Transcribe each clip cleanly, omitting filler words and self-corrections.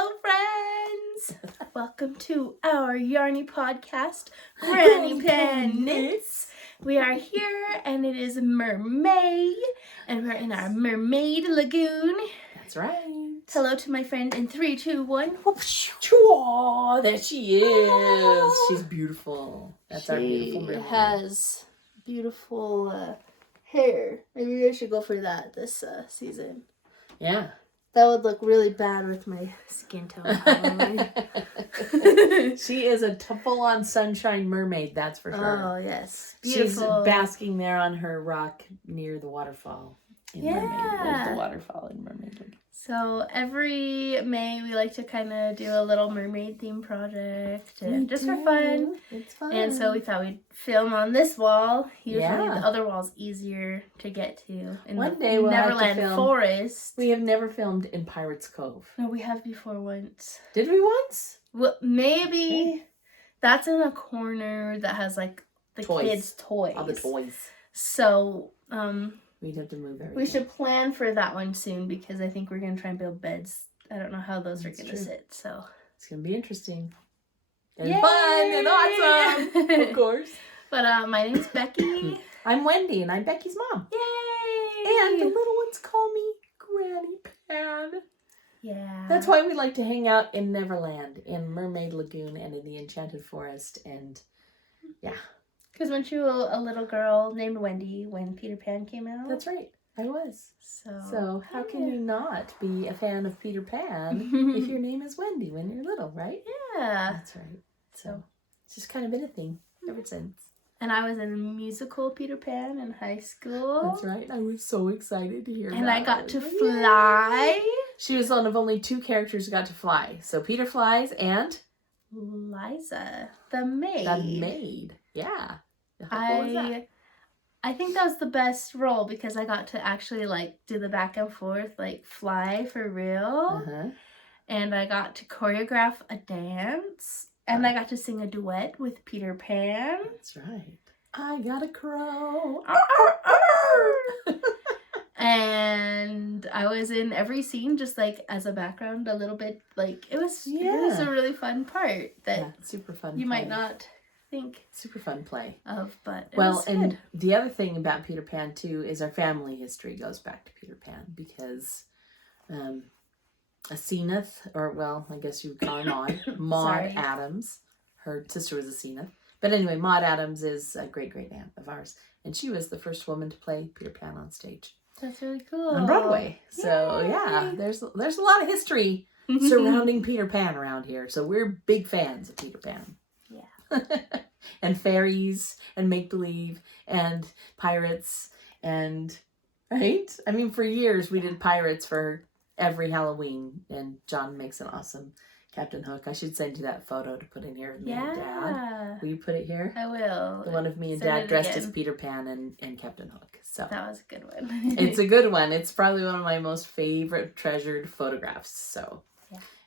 Hello, friends! Welcome to our Yarny podcast, Granny Pan Knits. We are here, and it is Mermaid, and we're in our Mermaid Lagoon. That's right. Hello to my friend in 3, 2, 1. Chua, there she is. She's beautiful. That's our beautiful mermaid. She has beautiful hair. Maybe I should go for that this season. Yeah. That would look really bad with my skin tone, probably. She is a full-on sunshine mermaid, that's for sure. Oh, yes. Beautiful. She's basking there on her rock near the waterfall in Mermaid. There's the waterfall in Mermaid Lagoon. So every May, we like to kind of do a little mermaid theme project just for fun. It's fun. And so we thought we'd film on this wall. Usually the other wall's easier to get to. In One day we'll Neverland have to film. Forest. We have never filmed in Pirates Cove. No, we have before once. Did we once? Well, maybe that's in a corner that has like the kids' toys. All the toys. So, we'd have to move everything. we should plan for that one soon because I think we're going to try and build beds. I don't know how those are going to sit, so. It's going to be interesting. And Yay! fun and awesome, of course. But my name's Becky. I'm Wendy, and I'm Becky's mom. Yay! And the little ones call me Granny Pan. Yeah. That's why we like to hang out in Neverland, in Mermaid Lagoon, and in the Enchanted Forest, and yeah. Because weren't you a little girl named Wendy when Peter Pan came out? That's right. I was. So how can you not be a fan of Peter Pan if your name is Wendy when you're little, right? Yeah. That's right. So it's just kind of been a thing ever since. And I was in a musical Peter Pan in high school. That's right. I was so excited to hear that. And I got to fly. She was one of only 2 characters who got to fly. So Peter flies and Liza, the maid. The maid. Yeah. How cool was that? I think that was the best role because I got to actually like do the back and forth, like fly for real. Uh-huh. And I got to choreograph a dance. And I got to sing a duet with Peter Pan. That's right. I got a crow. And I was in every scene just like as a background a little bit. Like it was a really fun part that super fun. You might not think super fun play of, but and the other thing about Peter Pan too is our family history goes back to Peter Pan because Aseneth, or well, I guess you would call her Maud Adams. Her sister was Aseneth. But anyway, Maud Adams is a great-great-aunt of ours. And she was the first woman to play Peter Pan on stage. That's really cool. On Broadway. So, yeah, there's a lot of history surrounding Peter Pan around here. So we're big fans of Peter Pan. Yeah. And fairies and make-believe and pirates and, right? I mean, for years we did pirates for every Halloween, and John makes an awesome Captain Hook. I should send you that photo to put in here of me and Dad. Will you put it here? I will. The one of me and Dad dressed as Peter Pan and Captain Hook. So that was a good one. It's a good one. It's probably one of my most favorite treasured photographs. So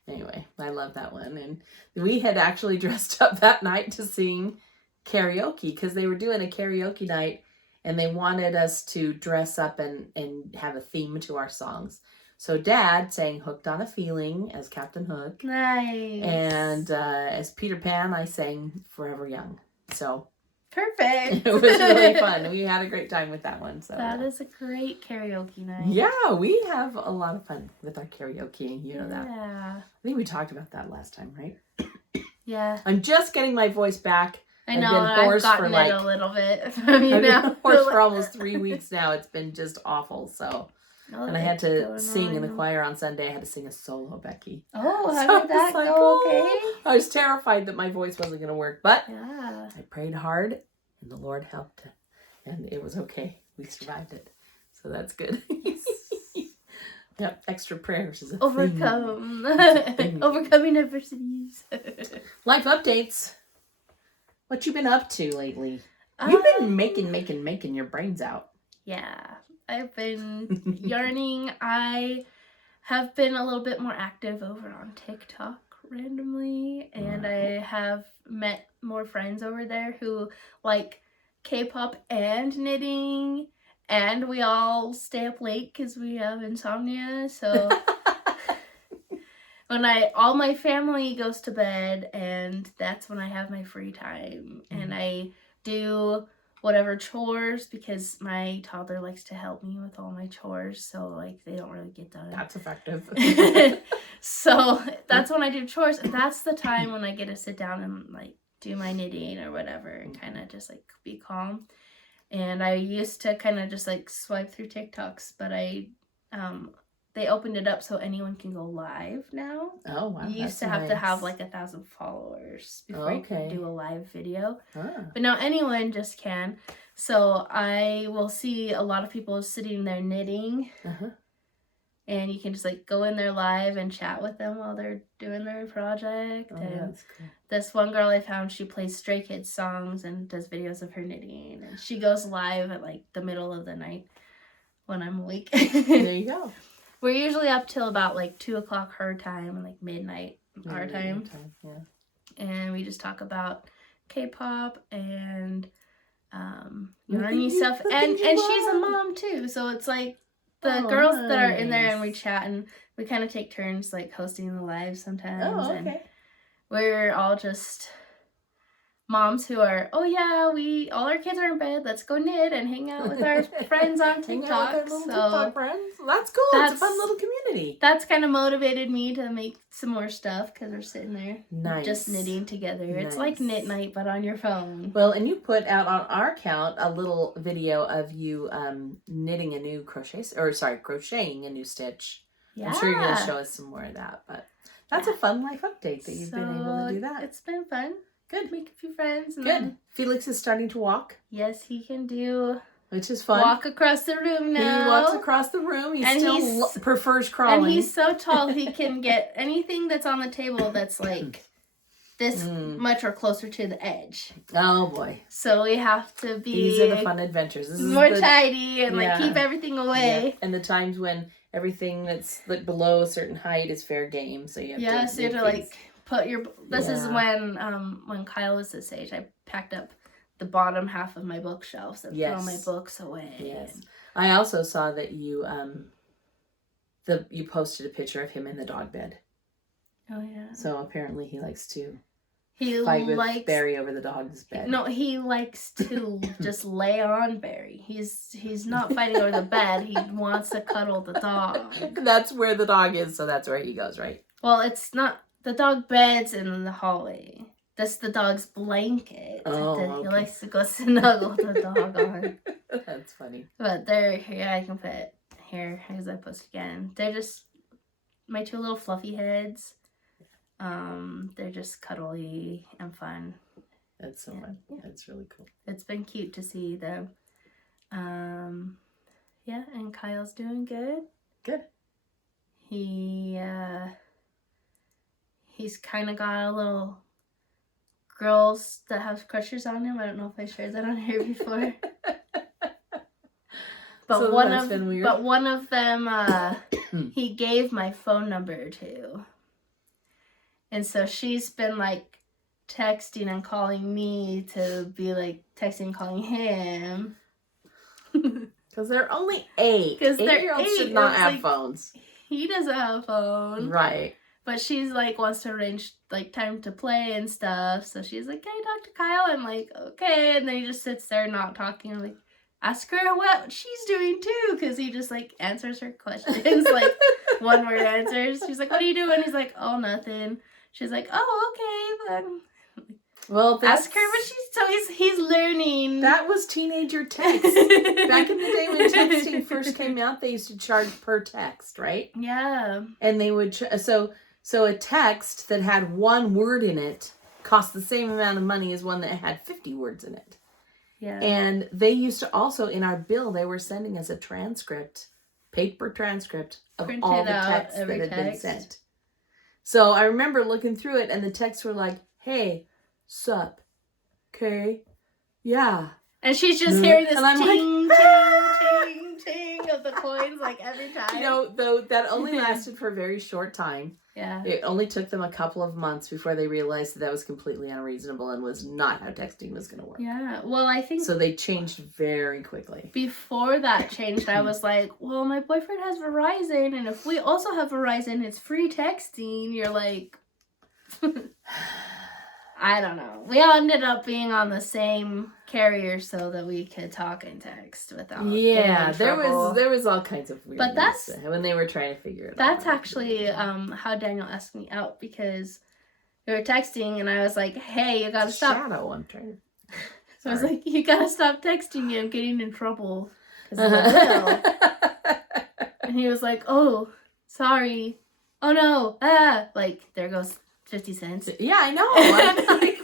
anyway, I love that one. And we had actually dressed up that night to sing karaoke because they were doing a karaoke night and they wanted us to dress up and have a theme to our songs. So Dad sang Hooked on a Feeling as Captain Hook. Nice. And as Peter Pan, I sang Forever Young. So perfect. It was really fun. We had a great time with that one. So that is a great karaoke night. Yeah, we have a lot of fun with our karaoke. You know that. Yeah. I think we talked about that last time, right? Yeah. I'm just getting my voice back. I know, I've gotten it a little bit. I've been hoarse for almost 3 weeks now. It's been just awful. So. And I had to sing in the choir on Sunday. I had to sing a solo, Becky. Oh, how did that go? Okay. I was terrified that my voice wasn't going to work, but I prayed hard, and the Lord helped, and it was okay. We survived it, so that's good. Yep, extra prayers is a overcoming adversities. Life updates. What you been up to lately? You've been making your brains out. Yeah. I've been yarning. I have been a little bit more active over on TikTok randomly, and I have met more friends over there who like K-pop and knitting, and we all stay up late because we have insomnia, so when all my family goes to bed, and that's when I have my free time. And I do whatever chores, because my toddler likes to help me with all my chores, so like they don't really get done. That's effective. So that's when I do chores, and that's the time when I get to sit down and like do my knitting or whatever, and kind of just like be calm. And I used to kind of just like swipe through TikToks, but they opened it up so anyone can go live now. Oh, wow. You used to have to have like 1,000 followers before you could do a live video. But now anyone just can. So I will see a lot of people sitting there knitting. And you can just like go in there live and chat with them while they're doing their project. And that's cool. This one girl I found, she plays Stray Kids songs and does videos of her knitting. And she goes live at like the middle of the night when I'm awake. There you go. We're usually up till about like 2 o'clock her time and like midnight our time. Yeah. And we just talk about K-pop and learning stuff. And she's a mom too. So it's like the girls that are in there, and we chat, and we kind of take turns like hosting the live sometimes. Oh, okay. And we're all just moms who are, all our kids are in bed, let's go knit and hang out with our friends on TikTok. TikTok friends. That's cool. It's a fun little community. That's kind of motivated me to make some more stuff, because we're sitting there just knitting together. Nice. It's like knit night, but on your phone. Well, and you put out on our account a little video of you knitting a new crocheting a new stitch. Yeah. I'm sure you're going to show us some more of that, but that's a fun life update that you've been able to do that. It's been fun. Good. Make a few friends. And Good. Felix is starting to walk. Yes, he can do. Which is fun. Walk across the room now. He walks across the room. He prefers crawling. And he's so tall, he can get anything that's on the table that's like this much or closer to the edge. Oh, boy. So we have to be... These are the fun adventures. This is more tidy and like keep everything away. Yep. And the times when everything that's like below a certain height is fair game. So you have to like... put your... This is when Kyle was this age, I packed up the bottom half of my bookshelves and put all my books away. Yes. I also saw that you you posted a picture of him in the dog bed. Oh, yeah. So apparently he likes to fight with Barry over the dog's bed. No, he likes to just lay on Barry. He's not fighting over the bed. He wants to cuddle the dog. That's where the dog is, so that's where he goes, right? Well, it's not... The dog bed's in the hallway. That's the dog's blanket. He likes to go snuggle the dog on. That's funny. But I can put it here as I post again. They're just my two little fluffy heads. They're just cuddly and fun. That's so fun. Yeah. That's really cool. It's been cute to see them. And Kyle's doing good. Good. He's kind of got a little girls that have crushes on him. I don't know if I shared that on here before. But one of them he gave my phone number to. And so she's been like texting and calling me to be like texting and calling him. Because they're only 8. Because 8-year-olds should not have phones. He doesn't have a phone. Right. But she's like wants to arrange like time to play and stuff. So she's like, "Can I talk to Kyle?" I'm like, "Okay." And then he just sits there not talking. I'm like, ask her what she's doing too, because he just like answers her questions like 1-word answers. She's like, "What are you doing?" He's like, "Oh, nothing." She's like, "Oh, okay, then." Well, ask her what he's learning. That was teenager text. Back in the day when texting first came out, they used to charge per text, right? Yeah. And they would so a text that had 1 word in it cost the same amount of money as one that had 50 words in it. Yeah. And they used to also, in our bill, they were sending us a transcript, paper transcript of Printed all the texts that had been sent. So I remember looking through it, and the texts were like, "Hey, sup, okay, yeah." And she's just hearing this ting, like, ting, ting of the the coins like every time. You know, though that only lasted for a very short time. Yeah. It only took them a couple of months before they realized that was completely unreasonable and was not how texting was going to work. Yeah. Well, I think so. They changed very quickly. Before that changed, I was like, well, my boyfriend has Verizon, and if we also have Verizon, it's free texting. You're like, I don't know. We all ended up being on the same carrier so that we could talk and text without there was all kinds of weirdness. But that's when they were trying to figure it out. That's actually how Daniel asked me out, because we were texting and I was like, hey, you gotta stop. Shadow, I'm trying to. So I was like, you gotta stop texting me. I'm getting in trouble. And he was like, oh, sorry. Oh no. Ah, like there goes 50 cents. Yeah, I know. I'm like,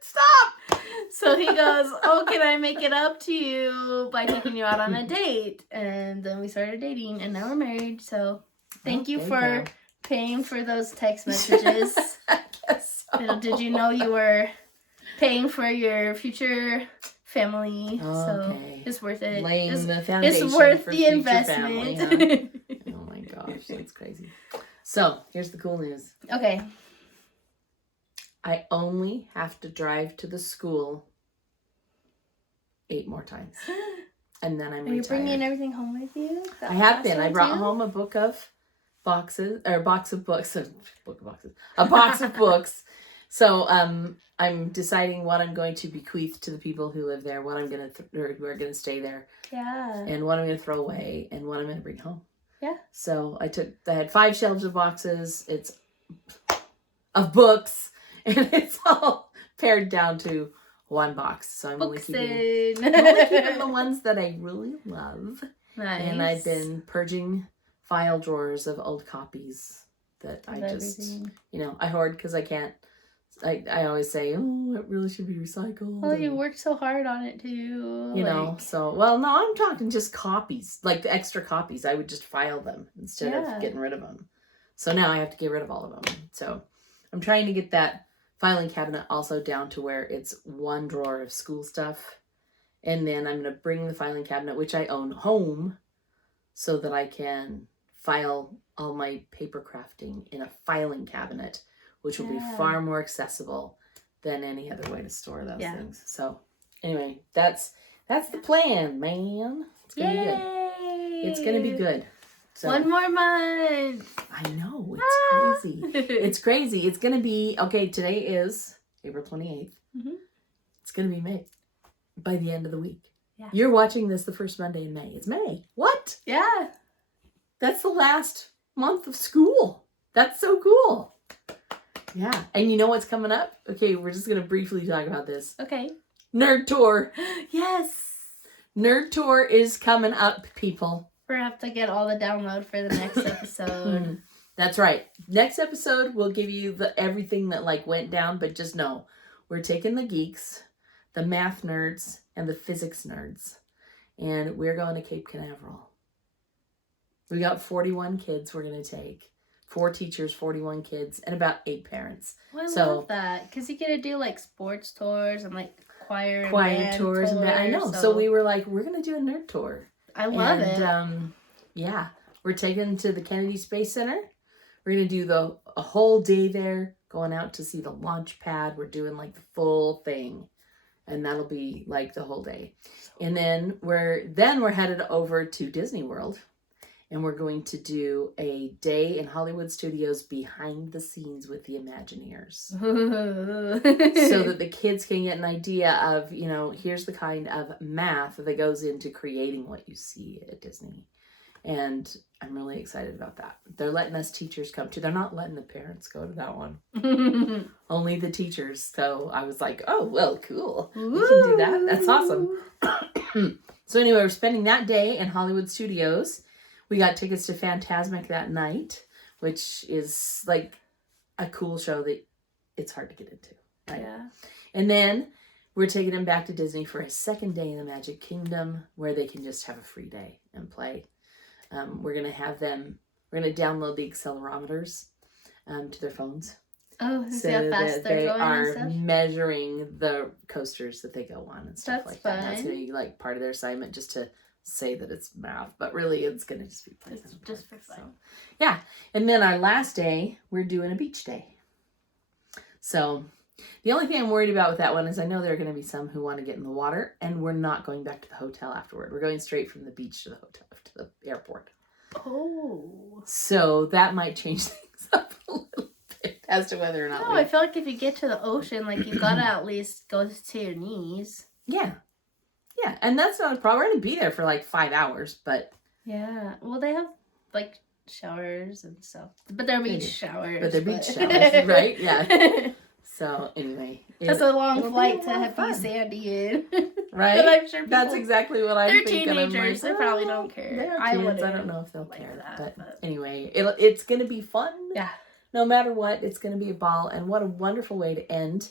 stop. So he goes, oh, can I make it up to you by taking you out on a date? And then we started dating, and now we're married. So thank you for paying for those text messages. I guess so. Did you know you were paying for your future family? Okay. So it's worth it. Laying the foundation. It's worth for the future investment. Family, huh? Oh my gosh, that's crazy. So here's the cool news. Okay. I only have to drive to the school 8 more times. And then I'm retired. Are you bringing everything home with you? I have been. I brought home a book of boxes, or a box of books. A box of books. So I'm deciding what I'm going to bequeath to the people who live there, what I'm going to, or who are going to stay there. Yeah. And what I'm going to throw away, and what I'm going to bring home. Yeah. So I had 5 shelves of boxes. It's of books. And it's all pared down to 1 box. So I'm only keeping the ones that I really love. Nice. And I've been purging file drawers of old copies that I just, I hoard because I can't. I always say, oh, it really should be recycled. Well, you worked so hard on it too. So, well, no, I'm talking just copies, like the extra copies. I would just file them instead of getting rid of them. So now I have to get rid of all of them. So I'm trying to get that filing cabinet also down to where it's 1 drawer of school stuff. And then I'm going to bring the filing cabinet, which I own, home so that I can file all my paper crafting in a filing cabinet, which will be far more accessible than any other way to store those things. So anyway, that's the plan, man. It's going to be good. It's going to be good. So, 1 more month. I know. It's crazy. It's crazy. It's going to be, okay, today is April 28th. Mm-hmm. It's going to be May by the end of the week. Yeah. You're watching this the first Monday in May. It's May. What? Yeah. That's the last month of school. That's so cool. Yeah. And you know what's coming up? Okay, we're just going to briefly talk about this. Okay. Nerd Tour. Yes. Nerd Tour is coming up, people. We have to get all the download for the next episode. That's right. Next episode, we'll give you everything that went down, but just know we're taking the geeks, the math nerds, and the physics nerds, and we're going to Cape Canaveral. We got 41 kids we're going to take. 4 teachers, 41 kids, and about 8 parents. Well, I love that, because you get to do sports tours and choir tours. And I know. So we were like, we're going to do a nerd tour. I love it. Yeah, we're taking to the Kennedy Space Center. We're going to do a whole day there, going out to see the launch pad. We're doing the full thing, and that'll be the whole day. And then we're headed over to Disney World, and we're going to do a day in Hollywood Studios behind the scenes with the Imagineers. So that the kids can get an idea of, here's the kind of math that goes into creating what you see at Disney. And I'm really excited about that. They're letting us teachers come too. They're not letting the parents go to that one. Only the teachers. So I was like, oh, well, cool. We can do that. That's awesome. So anyway, we're spending that day in Hollywood Studios. We got tickets to Fantasmic that night, which is a cool show that it's hard to get into. Right? Yeah. And then we're taking them back to Disney for a second day in the Magic Kingdom where they can just have a free day and play. We're going to download the accelerometers to their phones. Oh, see how fast they're going and stuff? They are measuring the coasters that they go on and stuff That's that. Fun. That's going to be part of their assignment, just to say that it's math, but really it's going to just be plays It's in the just park. for fun. So, yeah. And then our last day, we're doing a beach day. So the only thing I'm worried about with that one is I know there are going to be some who want to get in the water, and we're not going back to the hotel afterward. We're going straight from the beach to the hotel, to the airport. Oh. So that might change things up a little bit as to whether or not No, I feel like if you get to the ocean, like you gotta at least go to your knees. Yeah. Yeah, and that's not a problem. We're going to be there for like 5 hours, but... Yeah. Well, they have like showers and stuff. But they're beach showers. But they're beach showers, right? Yeah. So, anyway. That's a long flight to be sandy in. Right? But I'm sure that's exactly what I'm thinking. They're teenagers. They probably don't care. They're kids. I don't know if they'll care. That, but anyway, it's going to be fun. Yeah. No matter what, it's going to be a ball. And what a wonderful way to end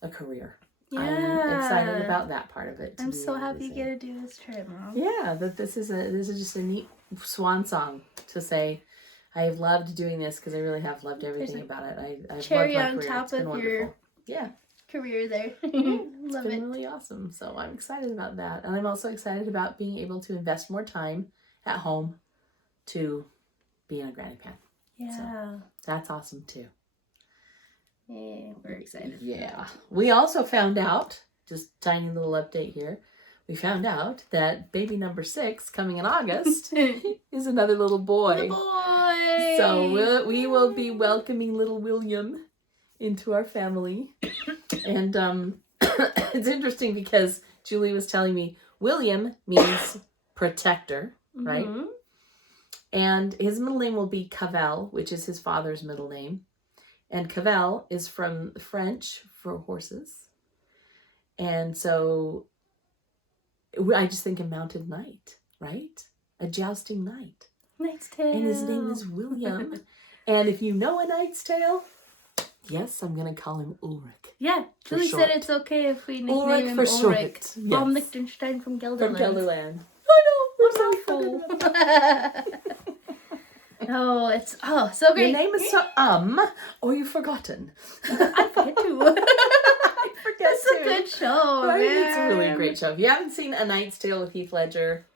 a career. Yeah. I'm excited about that part of it. I'm so happy you get to do this trip, Mom. Yeah, that this is just a neat swan song to say I have loved doing this because I really have loved everything about it. I've cherry loved my on career. top It's been of wonderful. your career there. It's Love been it. really awesome. So I'm excited about that. And I'm also excited about being able to invest more time at home to be in a granny pan. Yeah. So that's awesome too. Yeah, we're excited. Yeah. We also found out, just tiny little update here, we found out that baby number 6 coming in August is another little boy. The boy! So we will be welcoming little William into our family. And it's interesting because Julie was telling me William means protector, right? Mm-hmm. And his middle name will be Cavell, which is his father's middle name. And Cavell is from French for horses. And so I just think a mounted knight, right? A jousting knight. Knight's Tale. And his name is William. And if you know a Knight's Tale, yes, I'm going to call him Ulrich. Yeah, Julie said it's okay if we nickname him Ulrich. Short. Von Liechtenstein from Gelderland. From Gelderland. I know, we're so cool. Oh, it's so great. Your name is or you've forgotten. I forget too. I forget It's too. A good show, right? Man. It's a really great show. If you haven't seen A Knight's Tale with Heath Ledger,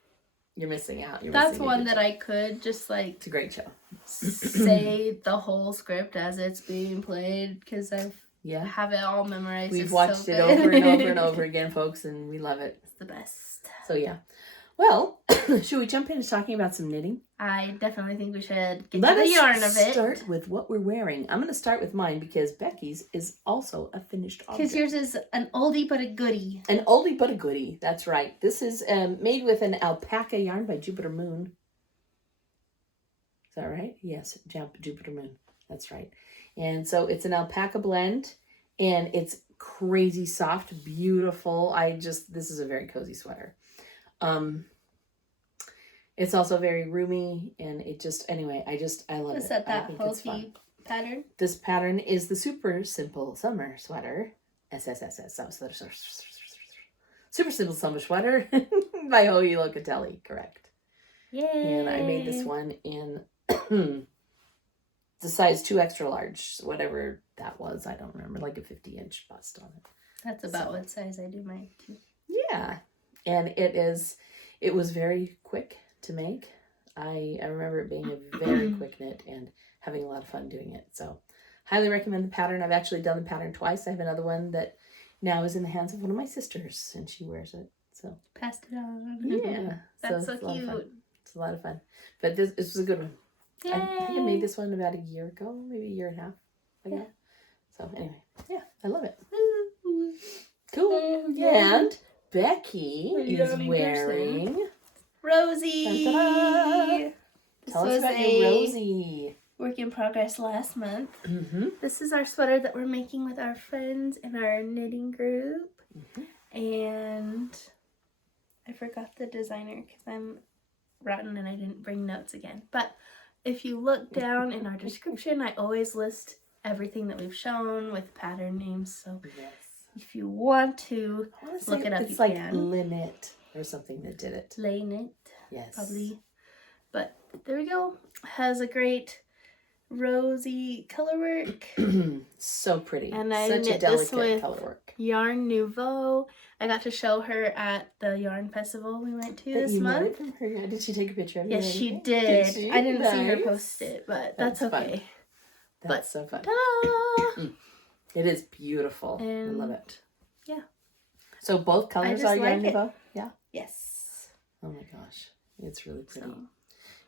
you're missing out. That's one that I could just like. It's a great show. Say the whole script as it's being played because I have it all memorized. We've watched it over and over and over again, folks, and we love it. It's the best. So yeah. Well, should we jump into talking about some knitting? I definitely think we should get to the yarn of it. Let's start with what we're wearing. I'm going to start with mine because Becky's is also a finished object. Because yours is an oldie but a goodie. An oldie but a goodie. That's right. This is made with an alpaca yarn by Jupiter Moon. Is that right? Yes, Jupiter Moon. That's right. And so it's an alpaca blend, and it's crazy soft, beautiful. This is a very cozy sweater. It's also very roomy, and I love it. Is that bulky pattern? This pattern is the Super Simple Summer Sweater. Super Simple Summer Sweater by Locatelli, correct. Yay! And I made this one in the size 2 extra large, whatever that was. I don't remember, like a 50-inch bust on it. That's about what size I do mine too. Yeah, and it was very quick to make. I remember it being a very quick knit and having a lot of fun doing it. So highly recommend the pattern. I've actually done the pattern twice. I have another one that now is in the hands of one of my sisters, and she wears it. So passed it on. Yeah. That's so cute. It's a lot of fun. But this was a good one. Yay. I think I made this one about a year ago, maybe a year and a half ago. So anyway, I love it. Cool. And Becky is wearing Rosie. Da-da-da. Tell us about your Rosie. Work in progress last month. Mm-hmm. This is our sweater that we're making with our friends in our knitting group. Mm-hmm. And I forgot the designer because I'm rotten and I didn't bring notes again. But if you look down in our description, I always list everything that we've shown with pattern names. So if you want to look it up, it's you like can. Linnet or something that did it. Lay knit. Yes. Probably. But there we go. Has a great Rosie color work. So pretty. And I Such a knit this delicate with color work. Yarn Nouveau. I got to show her at the yarn festival we went to this month. From her. Yeah. Did she take a picture of it? Yes, she did. She? I didn't see her Nice. post it, but that's okay. That's so fun. Ta-da! It is beautiful. And I love it. yeah. So both colors just are like Yarn it. Nouveau? Yeah. Yes. Oh my gosh. It's really pretty. So,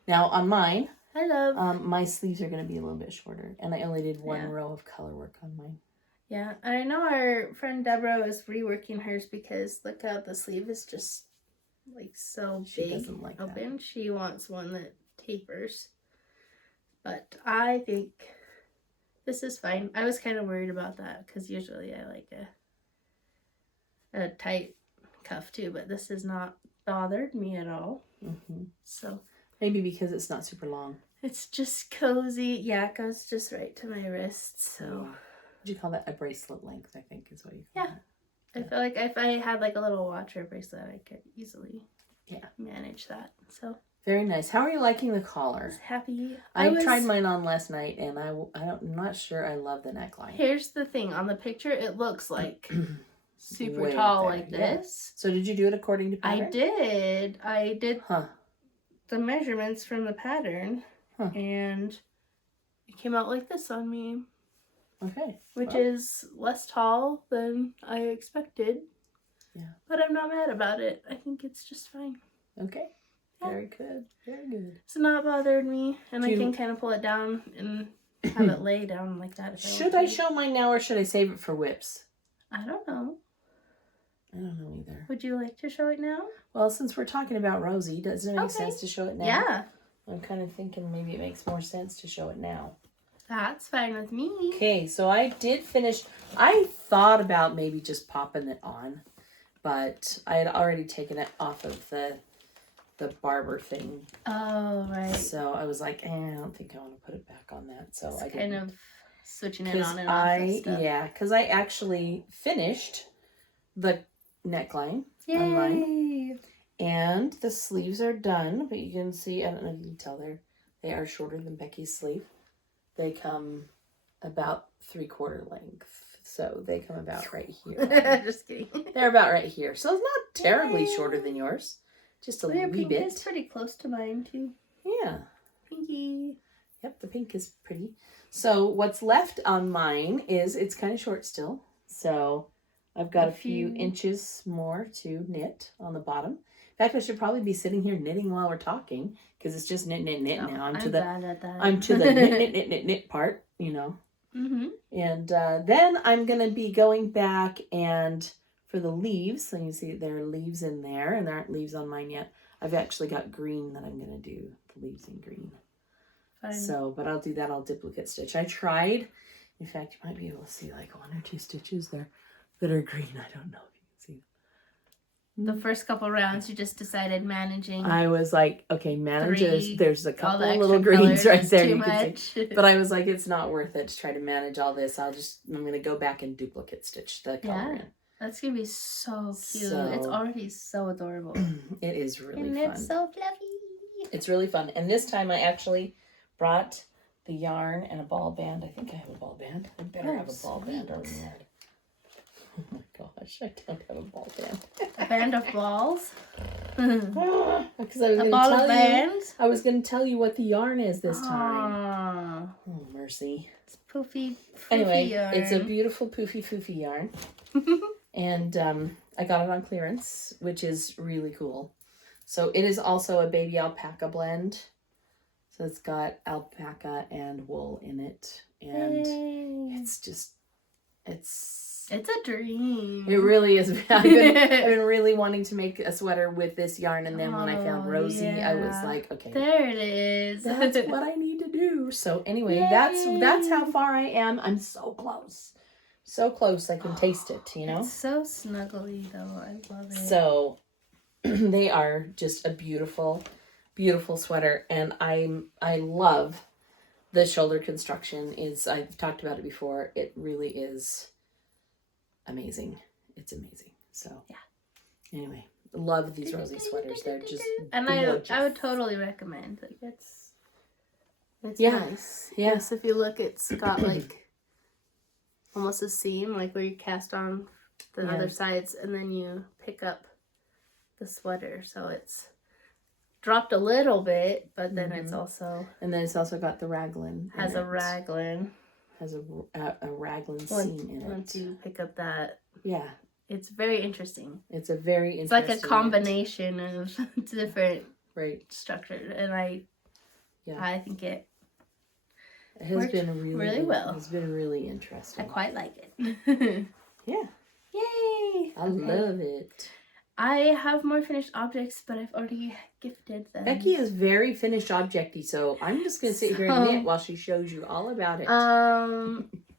Now on mine, I love. my sleeves are going to be a little bit shorter. And I only did one Yeah. row of color work on mine. Yeah, I know our friend Deborah was reworking hers because look how the sleeve is just like so She big doesn't like open. that. She wants one that tapers. But I think this is fine. I was kind of worried about that because usually I like a tight cuff too, but this has not bothered me at all. Mm-hmm. So Maybe because it's not super long. it's just cozy. Yeah, it goes just right to my wrists. So Would you call that a bracelet length, I think is what you call I feel like if I had like a little watch or bracelet, I could easily manage that. So Very nice. How are you liking the collar? I was happy. I tried mine on last night, and I'm not sure I love the neckline. Here's the thing. On the picture, it looks like super Way tall there, like yeah. this. So did you do it according to pattern? I did Huh. the measurements from the pattern, and it came out like this on me. Okay. Which is less tall than I expected. Yeah. But I'm not mad about it. I think it's just fine. Okay. Yeah. Very good. Very good. It's not bothered me. And I can kind of pull it down and have it lay down like that. If Should I show mine now or should I save it for whips? I don't know. I don't know either. Would you like to show it now? Well, since we're talking about Rosie, does it make sense to show it now? Yeah. I'm kind of thinking maybe it makes more sense to show it now. That's fine with me. Okay, so I did finish. I thought about maybe just popping it on, but I had already taken it off of the barber thing. Oh, right. So I was like, I don't think I want to put it back on that. So I kind didn't. of switching it on and off and stuff. Yeah, because I actually finished the neckline on mine. And the sleeves are done, but you can see, I don't know if you can tell they are shorter than Becky's sleeve. They come about 3/4 length. So they come about right here. Just kidding. They're about right here. So it's not terribly shorter than yours. Just a Your wee pink bit. is pretty close to mine too. Yeah. Pinky. Yep, the pink is pretty. So what's left on mine is, it's kind of short still. So I've got a few inches more to knit on the bottom. In fact, I should probably be sitting here knitting while we're talking because it's just knit now. I'm to bad at that. I'm to the knit part, you know. Mm-hmm. And then I'm going to be going back and for the leaves, so you see there are leaves in there and there aren't leaves on mine yet. I've actually got green that I'm going to do, the leaves in green. Fine. So, but I'll do that, I'll duplicate stitch. I tried, in fact, you might be able to see like 1 or 2 stitches there that are green. I don't know if you can see them. The first couple rounds, you just decided managing. I was like, okay, manage. There's a couple the little greens right there. Too You much. can see. But I was like, it's not worth it to try to manage all this. I'm going to go back and duplicate stitch the color in. That's going to be so cute. So, it's already so adorable. It is really and fun. It's so fluffy. It's really fun. And this time I actually brought the yarn and a ball band. I think I have a ball band. I better have a ball band on that. Oh my gosh, I don't have a ball band. A band of balls? Because I was going to tell you what the yarn is this time. Oh, mercy. It's poofy anyway, yarn. It's a beautiful poofy yarn. And I got it on clearance, which is really cool. So it is also a baby alpaca blend. So it's got alpaca and wool in it. And it's just, it's a dream. It really is. I've been really wanting to make a sweater with this yarn. And then when I found Rosie, I was like, okay. There it is. That's what I need to do. So anyway, that's how far I am. I'm so close. So close I can taste it, you know? It's so snuggly though. I love it. So they are just a beautiful, beautiful sweater. And I love the shoulder construction. I've talked about it before. It really is amazing. It's amazing. So yeah. Anyway, love these Rosie sweaters. They're just and gorgeous. I would totally recommend. Like It's Yeah. nice. Yeah. Yes, if you look, it's got like almost a seam, like where you cast on the other sides, and then you pick up the sweater. So it's dropped a little bit, but then it's also... And then it's also got the raglan. Has a raglan. Has a raglan seam in it. Once you pick up that... Yeah. It's very interesting. It's a very interesting... It's like a combination of different structures. And I think it has been really well. It's been really interesting. I quite like it. Yeah. Yay! I love it. I have more finished objects, but I've already gifted them. Becky is very finished objecty, so I'm just going to sit here and knit while she shows you all about it.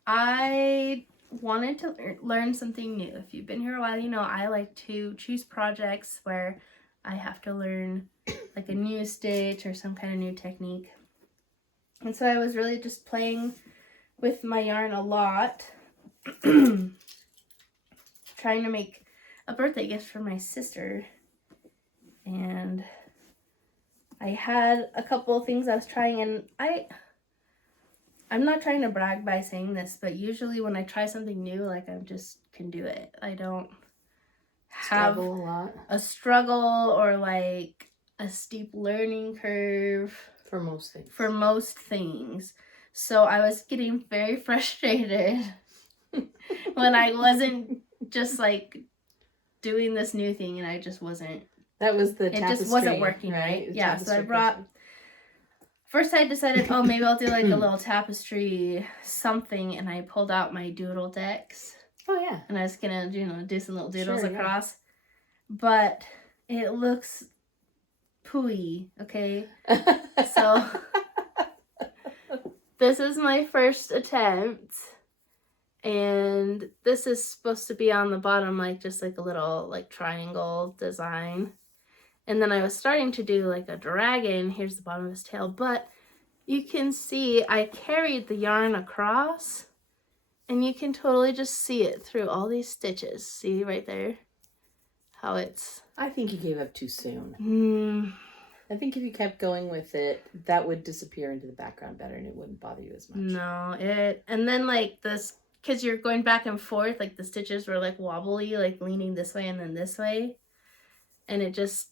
I wanted to learn something new. If you've been here a while, you know I like to choose projects where I have to learn like a new stitch or some kind of new technique. And so I was really just playing with my yarn a lot, trying to make a birthday gift for my sister. And I had a couple of things I was trying, and I'm not trying to brag by saying this, but usually when I try something new, like I just can do it. I don't have a struggle or like a steep learning curve for most things. So I was getting very frustrated when I wasn't just like doing this new thing, and I just wasn't. That was the tapestry. It just wasn't working, right? Yeah, so I brought... First I decided, oh, maybe I'll do like a little tapestry something, and I pulled out my doodle decks. Oh, yeah. And I was gonna, do some little doodles across. Yeah. But it looks pooey, okay? So this is my first attempt. And this is supposed to be on the bottom, like just like a little like triangle design. And then I was starting to do like a dragon. Here's the bottom of his tail. But you can see I carried the yarn across. And you can totally just see it through all these stitches. See right there? How it's... I think you gave up too soon. I think if you kept going with it, that would disappear into the background better and it wouldn't bother you as much. No, and then like this... Because you're going back and forth, like the stitches were like wobbly, like leaning this way and then this way. And I just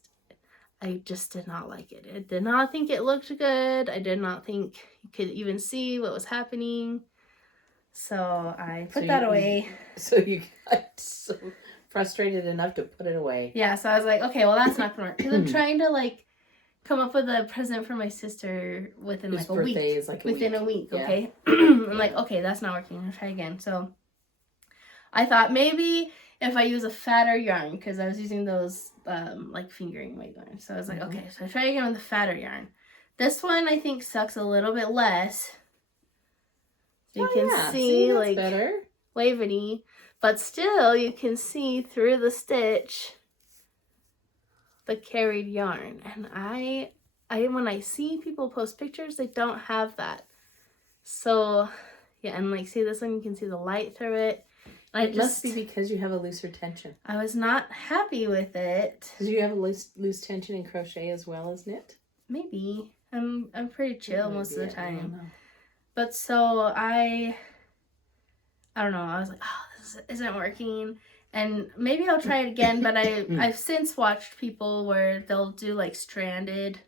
did not like it. I did not think it looked good. I did not think you could even see what was happening. So I put that away. So you got so frustrated enough to put it away. Yeah, so I was like, okay, well that's not going to work. Because I'm trying to like come up with a present for my sister within like a week. Is like within a week, okay? I'm like, okay, that's not working. I'll try again. So I thought maybe if I use a fatter yarn, because I was using those like fingering weight yarn. So I was like, okay, so I try again with the fatter yarn. This one I think sucks a little bit less. So you can see like better. wavity, but still you can see through the stitch the carried yarn. And I when I see people post pictures, they don't have that. So yeah, and like see this one, you can see the light through it. It must be because you have a looser tension. I was not happy with it. Do you have a loose tension in crochet as well as knit? Maybe. I'm pretty chill most of the time. But so I don't know. I was like, oh, this isn't working. And maybe I'll try it again, but I've since watched people where they'll do like stranded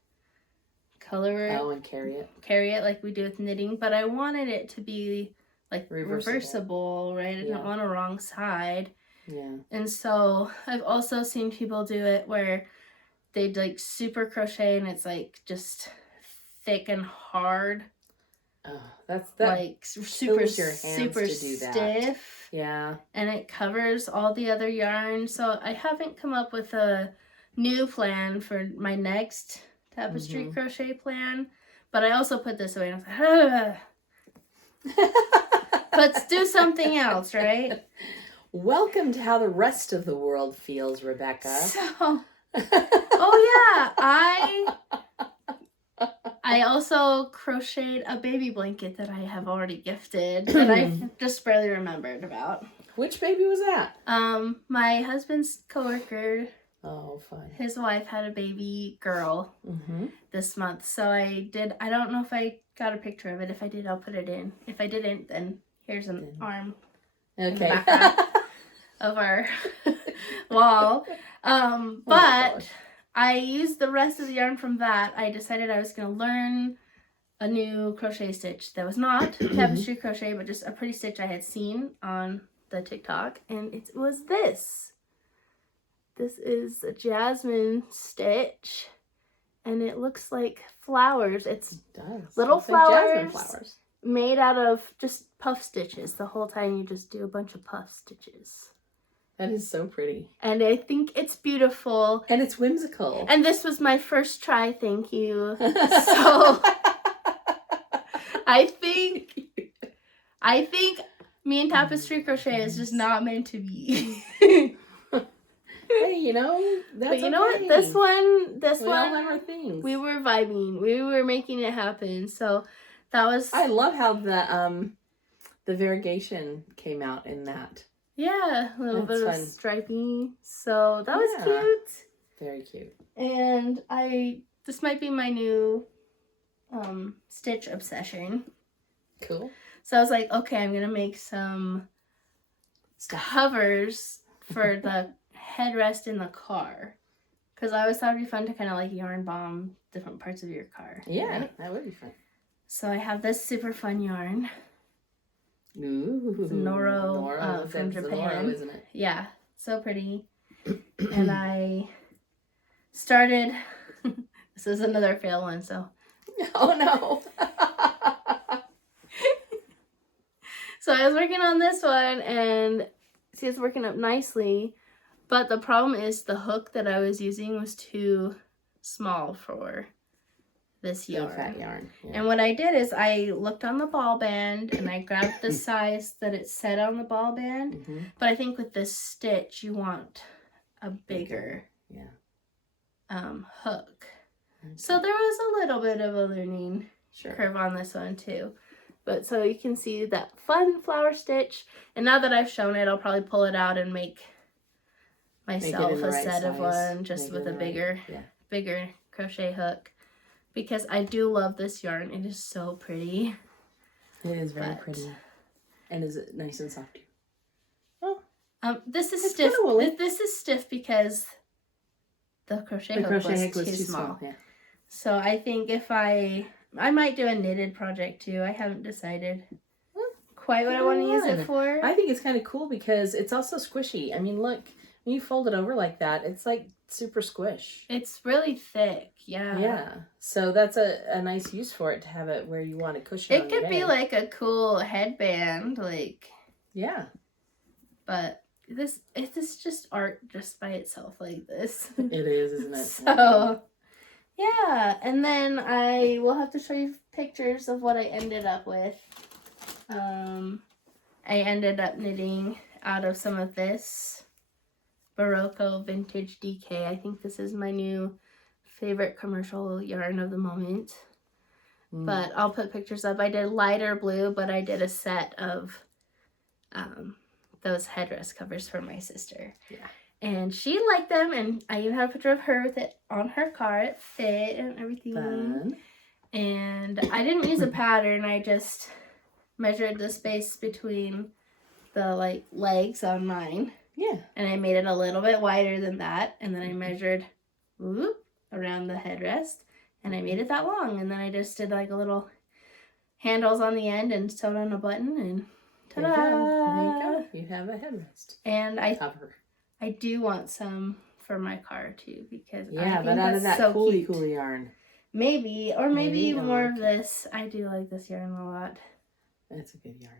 color. Oh, and carry it like we do with knitting. But I wanted it to be like reversible, right? I didn't want a wrong side. Yeah. And so I've also seen people do it where they like super crochet and it's like just thick and hard. Oh, that like super stiff. Yeah. And it covers all the other yarn. So I haven't come up with a new plan for my next tapestry crochet plan. But I also put this away and I was like, let's do something else, right? Welcome to how the rest of the world feels, Rebecca. So, oh yeah, I also crocheted a baby blanket that I have already gifted that I just barely remembered about. Which baby was that? My husband's coworker. Oh, fun. His wife had a baby girl this month, so I don't know if I got a picture of it. If I did, I'll put it in. If I didn't, then here's an arm Okay. background of our wall. But I used the rest of the yarn from that. I decided I was going to learn a new crochet stitch that was not tapestry crochet, but just a pretty stitch I had seen on the TikTok, and it was this. This is a Jasmine stitch, and it looks like flowers. It does. Little flowers, like jasmine flowers made out of just puff stitches. The whole time you just do a bunch of puff stitches. That is so pretty. And I think it's beautiful. And it's whimsical. And this was my first try, thank you. So I think me and tapestry crochet is just not meant to be. Hey, you know, that's but you know okay. what? This one, we all have our things. We were vibing. We were making it happen. So that was. I love how the variegation came out in that. Yeah, a little bit of striping. So that was cute. Very cute. And this might be my new stitch obsession. Cool. So I was like, okay, I'm gonna make some covers for the headrest in the car, because I always thought it'd be fun to kind of like yarn bomb different parts of your car. Yeah, right? that would be fun. So I have this super fun yarn. Ooh, it's Noro from Japan. Noro, isn't it? Yeah, so pretty. And I started. This is another fail one, so. Oh no. So I was working on this one, and see, it's working up nicely, but the problem is the hook that I was using was too small for this yarn. Fat yarn. Yeah. And what I did is I looked on the ball band, and I grabbed the size that it said on the ball band, but I think with this stitch you want a bigger hook. So there was a little bit of a learning curve on this one too. But so you can see that fun flower stitch. And now that I've shown it, I'll probably pull it out and make myself a set of one just with a bigger crochet hook. Because I do love this yarn. It is so pretty. It is very pretty. And is it nice and soft? Oh. This is stiff. This is stiff because the crochet hook was too small. Yeah. So I think if I might do a knitted project too. I haven't decided quite what I want to use it for. I think it's kind of cool because it's also squishy. I mean, look, when you fold it over like that, it's like super squish. It's really thick, yeah. Yeah. So that's a nice use for it, to have it where you want to cushion it. It could be like a cool headband, like. Yeah. But this is just art just by itself, like this. It is, isn't it? So. Yeah, and then I will have to show you pictures of what I ended up with. I ended up knitting out of some of this Barocco Vintage DK. I think this is my new favorite commercial yarn of the moment. But I'll put pictures up. I did lighter blue, but I did a set of those headrest covers for my sister. Yeah. And she liked them, and I even have a picture of her with it on her car. It fit and everything. Fun. And I didn't use a pattern. I just measured the space between the legs on mine. Yeah. And I made it a little bit wider than that. And then I measured around the headrest, and I made it that long. And then I just did like a little handles on the end and sewed on a button, and ta-da! There you go. You have a headrest. And I do want some for my car too, because I think but out of that so cool yarn. Maybe more of this. I do like this yarn a lot. That's a good yarn.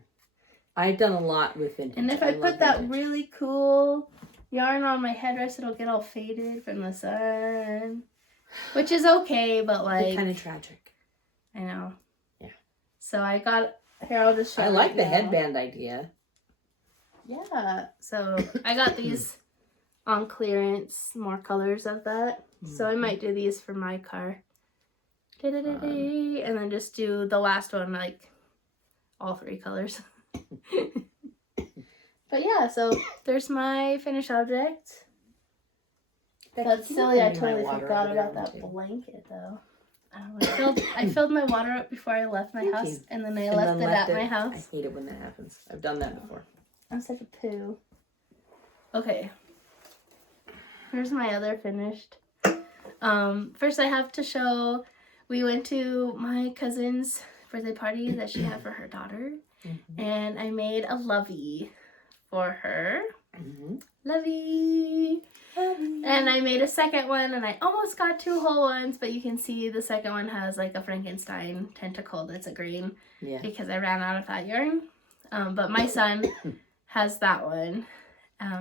I've done a lot with vintage. And if I put that really cool yarn on my headrest, it'll get all faded from the sun, which is okay, but kind of tragic. I know. Yeah. So I got here. I'll just show you. I like the headband idea. Yeah. So I got these on clearance, more colors of that. So I might do these for my car. And then just do the last one, like all 3 colors. But yeah, so there's my finished object. That's silly, I totally forgot about that blanket though. I filled my water up before I left my house, and then I left it at my house. I hate it when that happens. I've done that before. I'm such a poo. Okay. Here's my other finished. First I have to show, we went to my cousin's birthday party that she had for her daughter, and I made a lovey for her. Lovey. And I made a second one, and I almost got 2 whole ones, but you can see the second one has like a Frankenstein tentacle that's a green, because I ran out of that yarn. But my son has that one,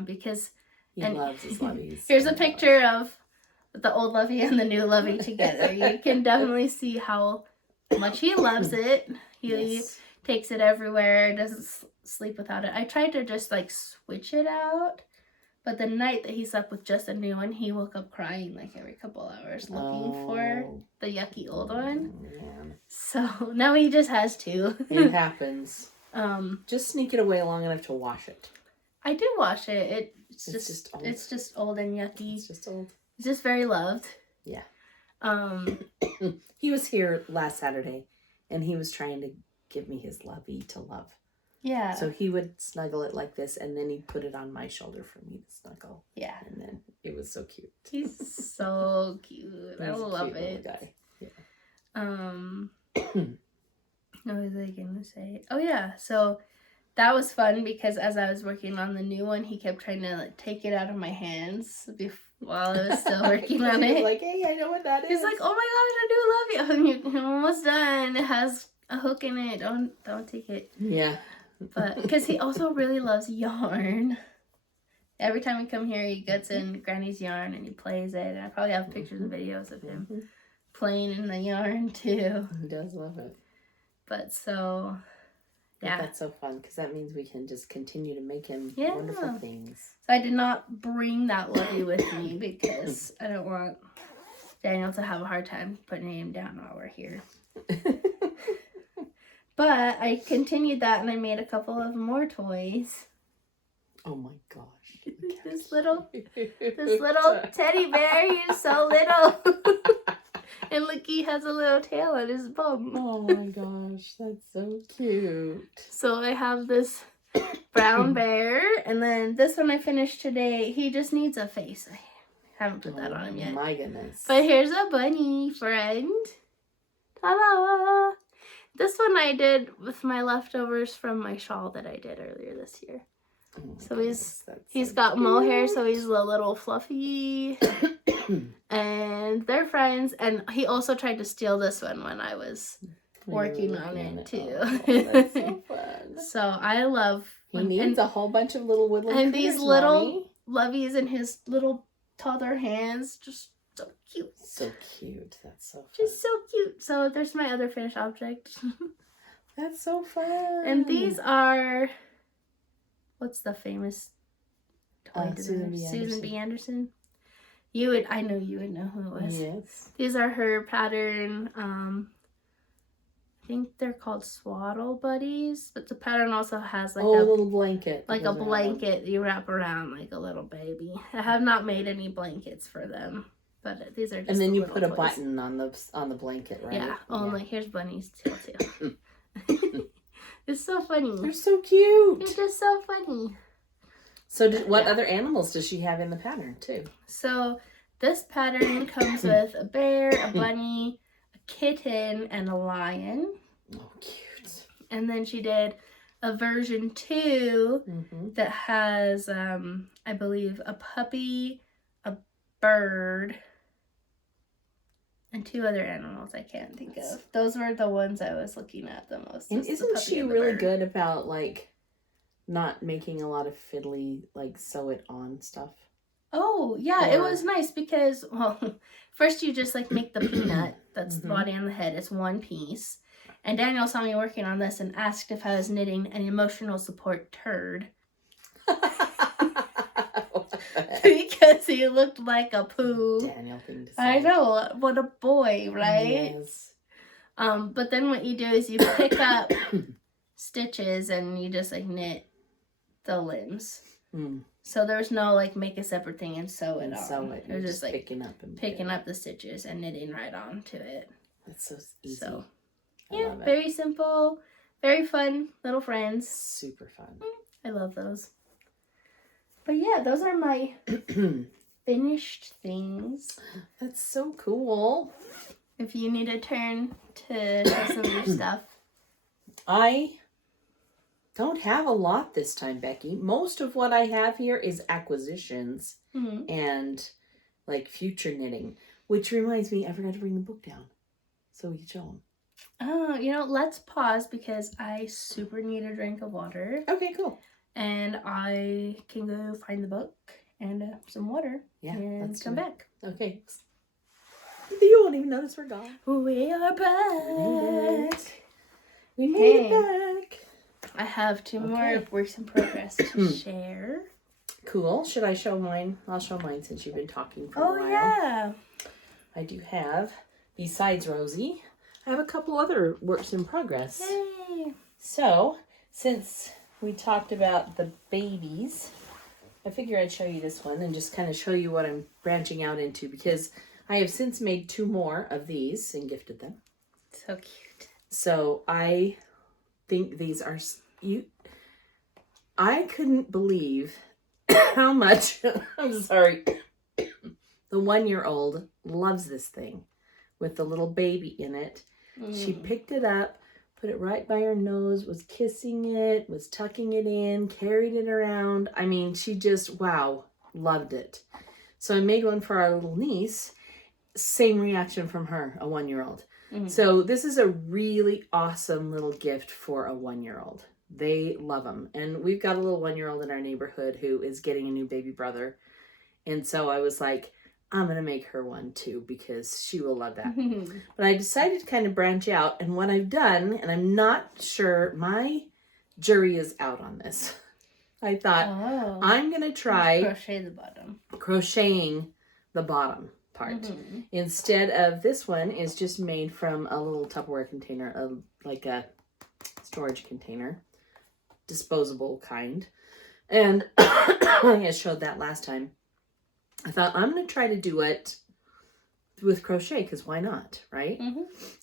because he loves his loveys. Here's a picture of the old lovey and the new lovey together. You can definitely see how much he loves it. He takes it everywhere, doesn't sleep without it. I tried to just like switch it out, but the night that he slept with just a new one, he woke up crying like every couple hours looking for the yucky old one. Man. So now he just has 2. It happens. Just sneak it away long enough to wash it. I do wash it. It's just old. It's just old and yucky. It's just old. It's just very loved. Yeah. He was here last Saturday, and he was trying to give me his lovey to love. Yeah. So he would snuggle it like this, and then he'd put it on my shoulder for me to snuggle. Yeah. And then it was so cute. He's so cute. I love it. Guy. Yeah. What was I gonna say? Oh yeah, so that was fun because as I was working on the new one, he kept trying to like take it out of my hands while I was still working on it. Like, hey, I know what that is. He's like, oh my god, I do love you. You're almost done. It has a hook in it. Don't take it. Yeah. But because he also really loves yarn. Every time we come here, he gets in Granny's yarn and he plays it. And I probably have pictures and videos of him playing in the yarn too. He does love it. But so, yeah. But that's so fun because that means we can just continue to make him wonderful things. So I did not bring that lovey with me because I don't want Daniel to have a hard time putting him down while we're here. But I continued that and I made a couple of more toys. Oh my gosh. This little teddy bear, he's so little. And look, he has a little tail on his bum. Oh my gosh, that's so cute. So I have this brown bear, and then this one I finished today. He just needs a face. I haven't put that on him yet. My goodness. But here's a bunny friend. Ta-da! This one I did with my leftovers from my shawl that I did earlier this year. Oh so he's got mohair, so he's a little fluffy. And they're friends. And he also tried to steal this one when I was working on it too. Oh, that's so fun. So I love. He needs a whole bunch of little woodland and critters, these little loveys in his little toddler hands, just so cute. So cute. That's so fun. Just so cute. So there's my other finished object. That's so fun. And these are, what's the famous toy Susan B. Anderson. I know you would know who it was. Yes. These are her pattern. I think they're called Swaddle buddies, but the pattern also has like a little blanket. Like a blanket you wrap around like a little baby. I have not made any blankets for them, but these are just. And then you put a toys. button on the blanket, right? Yeah. Oh, like here's Bunny's tail too. It's so funny. They're so cute. They're just so funny. So what other animals does she have in the pattern too? So this pattern comes with a bear, a bunny, a kitten, and a lion. Oh, cute. And then she did a version 2 that has, I believe, a puppy, a bird, and 2 other animals I can't think of. Those were the ones I was looking at the most. And isn't she really good about like not making a lot of fiddly like sew it on stuff? Oh yeah, it was nice because, well, first you just like make the peanut, that's the body and the head, it's one piece. And Daniel saw me working on this and asked if I was knitting an emotional support turd. Because he looked like a poo. Daniel thing to say. I know, what a boy, right? Yes. But then what you do is you pick up stitches and you just like knit the limbs. So there's no like make a separate thing and sew it on. Sew it. There's just like picking up the stitches and knitting right onto it. That's so easy. So, I yeah, love it. very simple, very fun little friends. Super fun. I love those. But yeah, those are my finished things. That's so cool. If you need a turn to show some of your stuff. I don't have a lot this time, Becky. Most of what I have here is acquisitions and like future knitting. Which reminds me, I forgot to bring the book down so we can show them. Oh, let's pause because I super need a drink of water. Okay, cool. And I can go find the book and some water and come back. Okay. You won't even notice we're gone. We are back. We made it back. I have two more works in progress to share. Cool. Should I show mine? I'll show mine since you've been talking for a while. Oh, yeah. I do have, besides Rosie, I have a couple other works in progress. Yay. So, since we talked about the babies, I figure I'd show you this one and just kind of show you what I'm branching out into because I have since made 2 more of these and gifted them. So cute. So I think these are I couldn't believe how much, I'm sorry, the 1-year-old loves this thing with the little baby in it. She picked it up, put it right by her nose, was kissing it, was tucking it in, carried it around. I mean, she just, wow, loved it. So I made one for our little niece. Same reaction from her, a 1-year-old. So this is a really awesome little gift for a 1-year-old. They love them. And we've got a little 1-year-old in our neighborhood who is getting a new baby brother. And so I was like, I'm going to make her one too because she will love that. But I decided to kind of branch out. And what I've done, and I'm not sure, my jury is out on this. I thought, I'm going to try crocheting the bottom part. Instead of this one is just made from a little Tupperware container, like a storage container, disposable kind. And I showed that last time. I thought I'm going to try to do it with crochet because why not, right?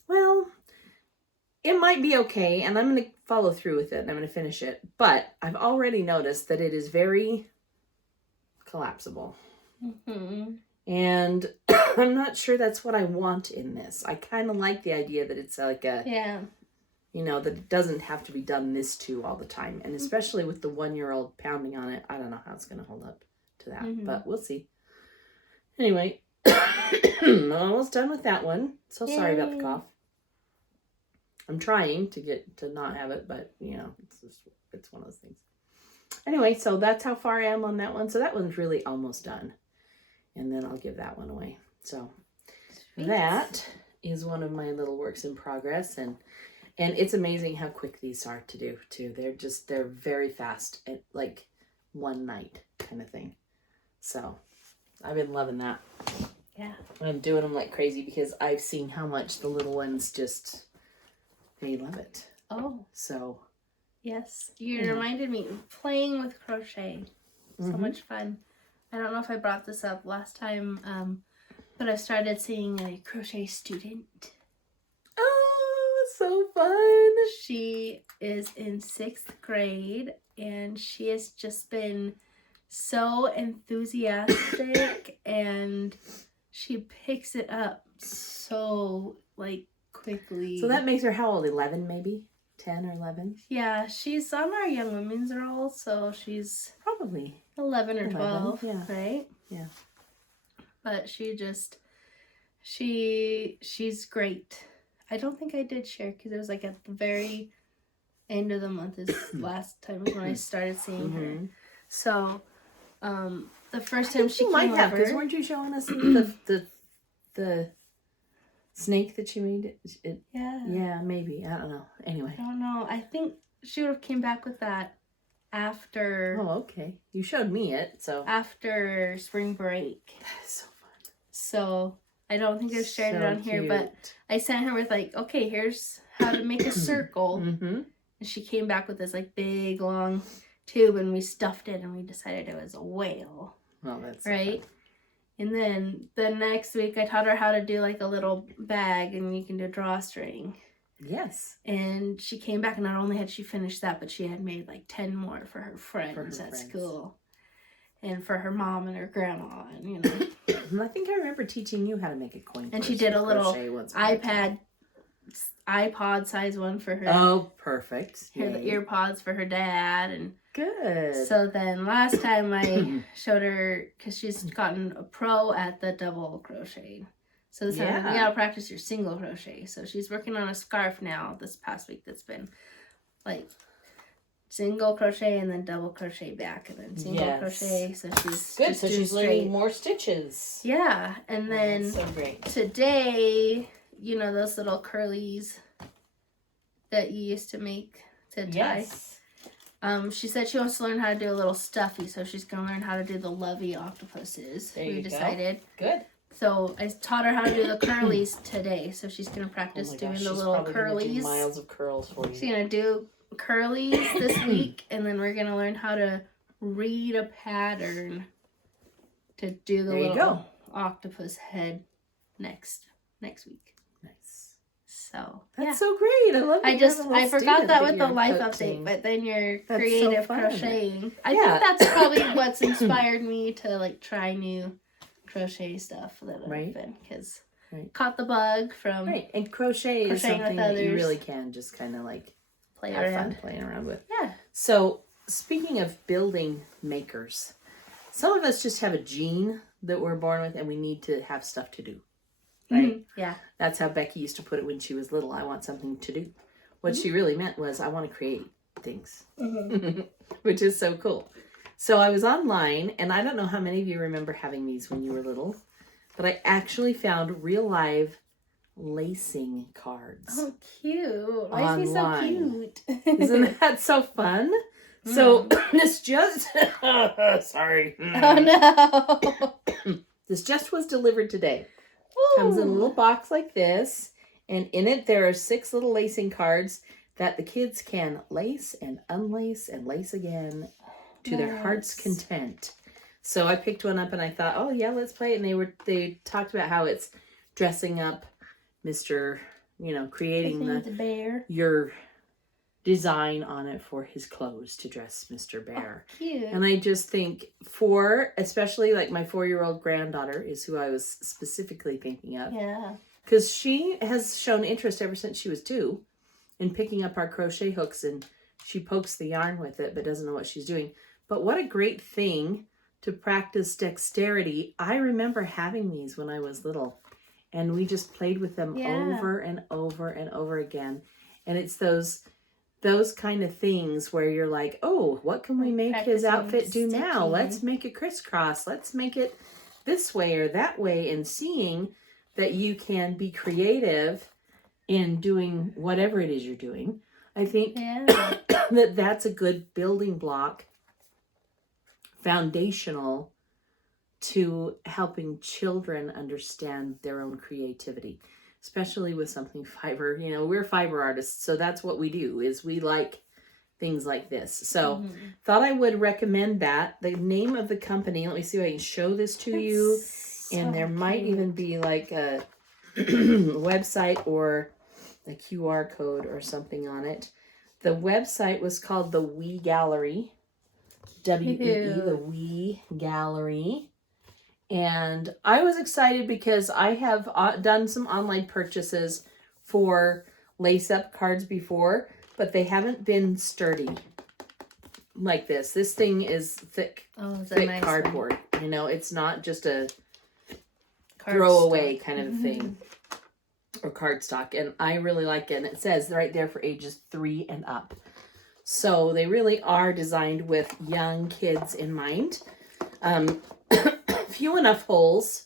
Well, it might be okay, and I'm going to follow through with it, and I'm going to finish it. But I've already noticed that it is very collapsible. And I'm not sure that's what I want in this. I kind of like the idea that it's like a, that it doesn't have to be done this to all the time. And especially with the 1-year-old pounding on it, I don't know how it's going to hold up to that, but we'll see. Anyway, I'm almost done with that one. So sorry about the cough. I'm trying to get to not have it, but it's one of those things. Anyway, so that's how far I am on that one. So that one's really almost done. And then I'll give that one away. So that is one of my little works in progress. And it's amazing how quick these are to do too. They're very fast at like one night kind of thing. So I've been loving that. Yeah. I'm doing them like crazy because I've seen how much the little ones they love it. Oh. So. Yes. You reminded me of playing with crochet. So much fun. I don't know if I brought this up last time, but I started seeing a crochet student. Oh, so fun. She is in 6th grade and she has just been so enthusiastic and she picks it up so quickly. So that makes her how old? 11 maybe? 10 or 11? Yeah, she's on our Young Women's roll, so she's probably 11 or 12, right? Yeah. But she's great. I don't think I did share because it was at the very end of the month is last time when I started seeing her. So, the first time she came over, because weren't you showing us the snake that she made? Yeah, maybe. I don't know. Anyway. I don't know. I think she would have came back with that after. Oh, okay. You showed me it, so. After spring break. That is so fun. So, I don't think I've shared it on here, but I sent her with okay, here's how to make a circle. And she came back with this big, long tube, and we stuffed it, and we decided it was a whale. Well, that's right. So And then the next week I taught her how to do like a little bag, and you can do drawstring. Yes. And she came back, and not only had she finished that, but she had made like 10 more for her friends at school. And for her mom and her grandma, and you know. I think I remember teaching you how to make a coin purse. And she did a little iPod size one for her. Oh, perfect. Her ear pods for her dad. And good. So then last time I showed her, because she's gotten a pro at the double crochet. So this time you gotta practice your single crochet. So she's working on a scarf now this past week that's been like single crochet and then double crochet back and then single crochet. So she's good. So she's learning more stitches. Yeah. And then so great. Today, you know those little curlies that you used to make to tie? Yes. She said she wants to learn how to do a little stuffy, so she's gonna learn how to do the lovey octopuses. There you decided. Go. Good. So I taught her how to do the curlies today. So she's gonna practice doing the little curlies. Do miles of curls for you. She's gonna do curlies this week, and then we're gonna learn how to read a pattern to do the little octopus head next week. Nice. So that's so great. I love it. I forgot that with the life update, but then your creative crocheting. I think that's probably what's inspired me to like try new crochet stuff that I've been, because caught the bug from and crochet is something that you really can just kind of like have fun playing around with. Yeah. So speaking of building makers, some of us just have a gene that we're born with, and we need to have stuff to do. Right? Mm-hmm. Yeah. That's how Becky used to put it when she was little. I want something to do. What she really meant was, I want to create things, which is so cool. So I was online, and I don't know how many of you remember having these when you were little, but I actually found real live lacing cards. Oh, cute. Lacey's so cute. Isn't that so fun? So this just, sorry. Oh no. This just was delivered today. Comes in a little box like this, and in it there are 6 little lacing cards that the kids can lace and unlace and lace again to their heart's content. So I picked one up and I thought, oh yeah, let's play it. And they talked about how it's dressing up Mr., creating the bear. Your design on it for his clothes to dress Mr. Bear. Oh, cute. And I just think especially like my 4-year-old granddaughter is who I was specifically thinking of. Yeah. Because she has shown interest ever since she was 2 in picking up our crochet hooks, and she pokes the yarn with it but doesn't know what she's doing. But what a great thing to practice dexterity. I remember having these when I was little, and we just played with them over and over and over again. And it's those kind of things where you're like, oh, what can we make his outfit do now? Let's make a crisscross. Let's make it this way or that way. And seeing that you can be creative in doing whatever it is you're doing. I think that's a good building block, foundational to helping children understand their own creativity, especially with something fiber. We're fiber artists, so that's what we do, is we like things like this. So thought I would recommend that. The name of the company, let me see if I can show this to you. And there might even be like a website or a QR code or something on it. The website was called the Wee Gallery. W-E-E, the Wee Gallery. And I was excited because I have done some online purchases for lace-up cards before, but they haven't been sturdy like this. This thing is thick, thick nice cardboard. It's not just a throwaway kind of thing or cardstock. And I really like it. And it says right there for ages 3 and up. So they really are designed with young kids in mind. Few enough holes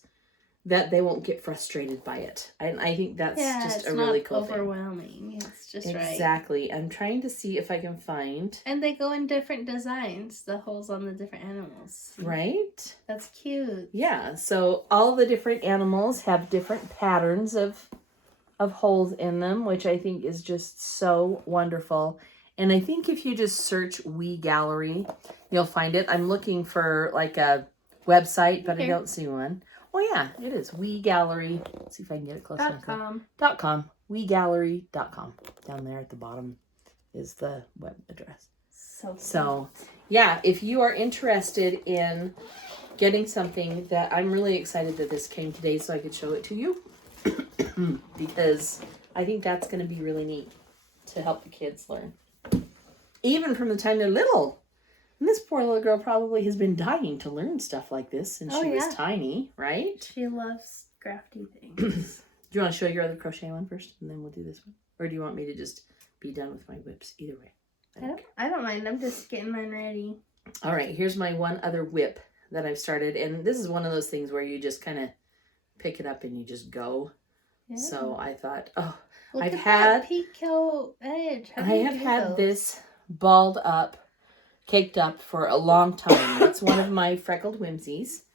that they won't get frustrated by it. And I think that's just a really cool thing. It's not overwhelming. It's just right. Exactly. I'm trying to see if I can find. And they go in different designs, the holes on the different animals. Right? That's cute. Yeah. So all the different animals have different patterns of holes in them, which I think is just so wonderful. And I think if you just search Wee Gallery, you'll find it. I'm looking for like a website, but I don't see one. Oh yeah, it is. We Gallery. Let's see if I can get it close enough. .com. WeGallery.com. Down there at the bottom is the web address. So yeah, if you are interested in getting something that I'm really excited that this came today so I could show it to you because I think that's going to be really neat to help the kids learn. Even from the time they're little. And this poor little girl probably has been dying to learn stuff like this since she was tiny, right? She loves crafty things. Do you want to show your other crochet one first and then we'll do this one? Or do you want me to just be done with my whips? Either way. I don't mind. I'm just getting mine ready. All right, here's my one other whip that I've started. And this is one of those things where you just kind of pick it up and you just go. Yeah. So I thought, Look at that picot edge. I have had this balled up, caked up for a long time. It's one of my freckled whimsies.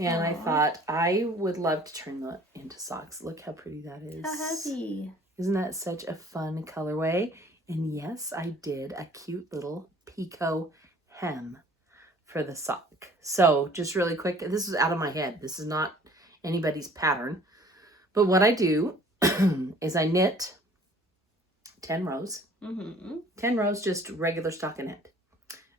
And I thought I would love to turn that into socks. Look how pretty that is. How happy. Isn't that such a fun colorway? And yes, I did a cute little picot hem for the sock. So just really quick, this is out of my head. This is not anybody's pattern. But what I do is I knit 10 rows. 10 rows, just regular stockinette.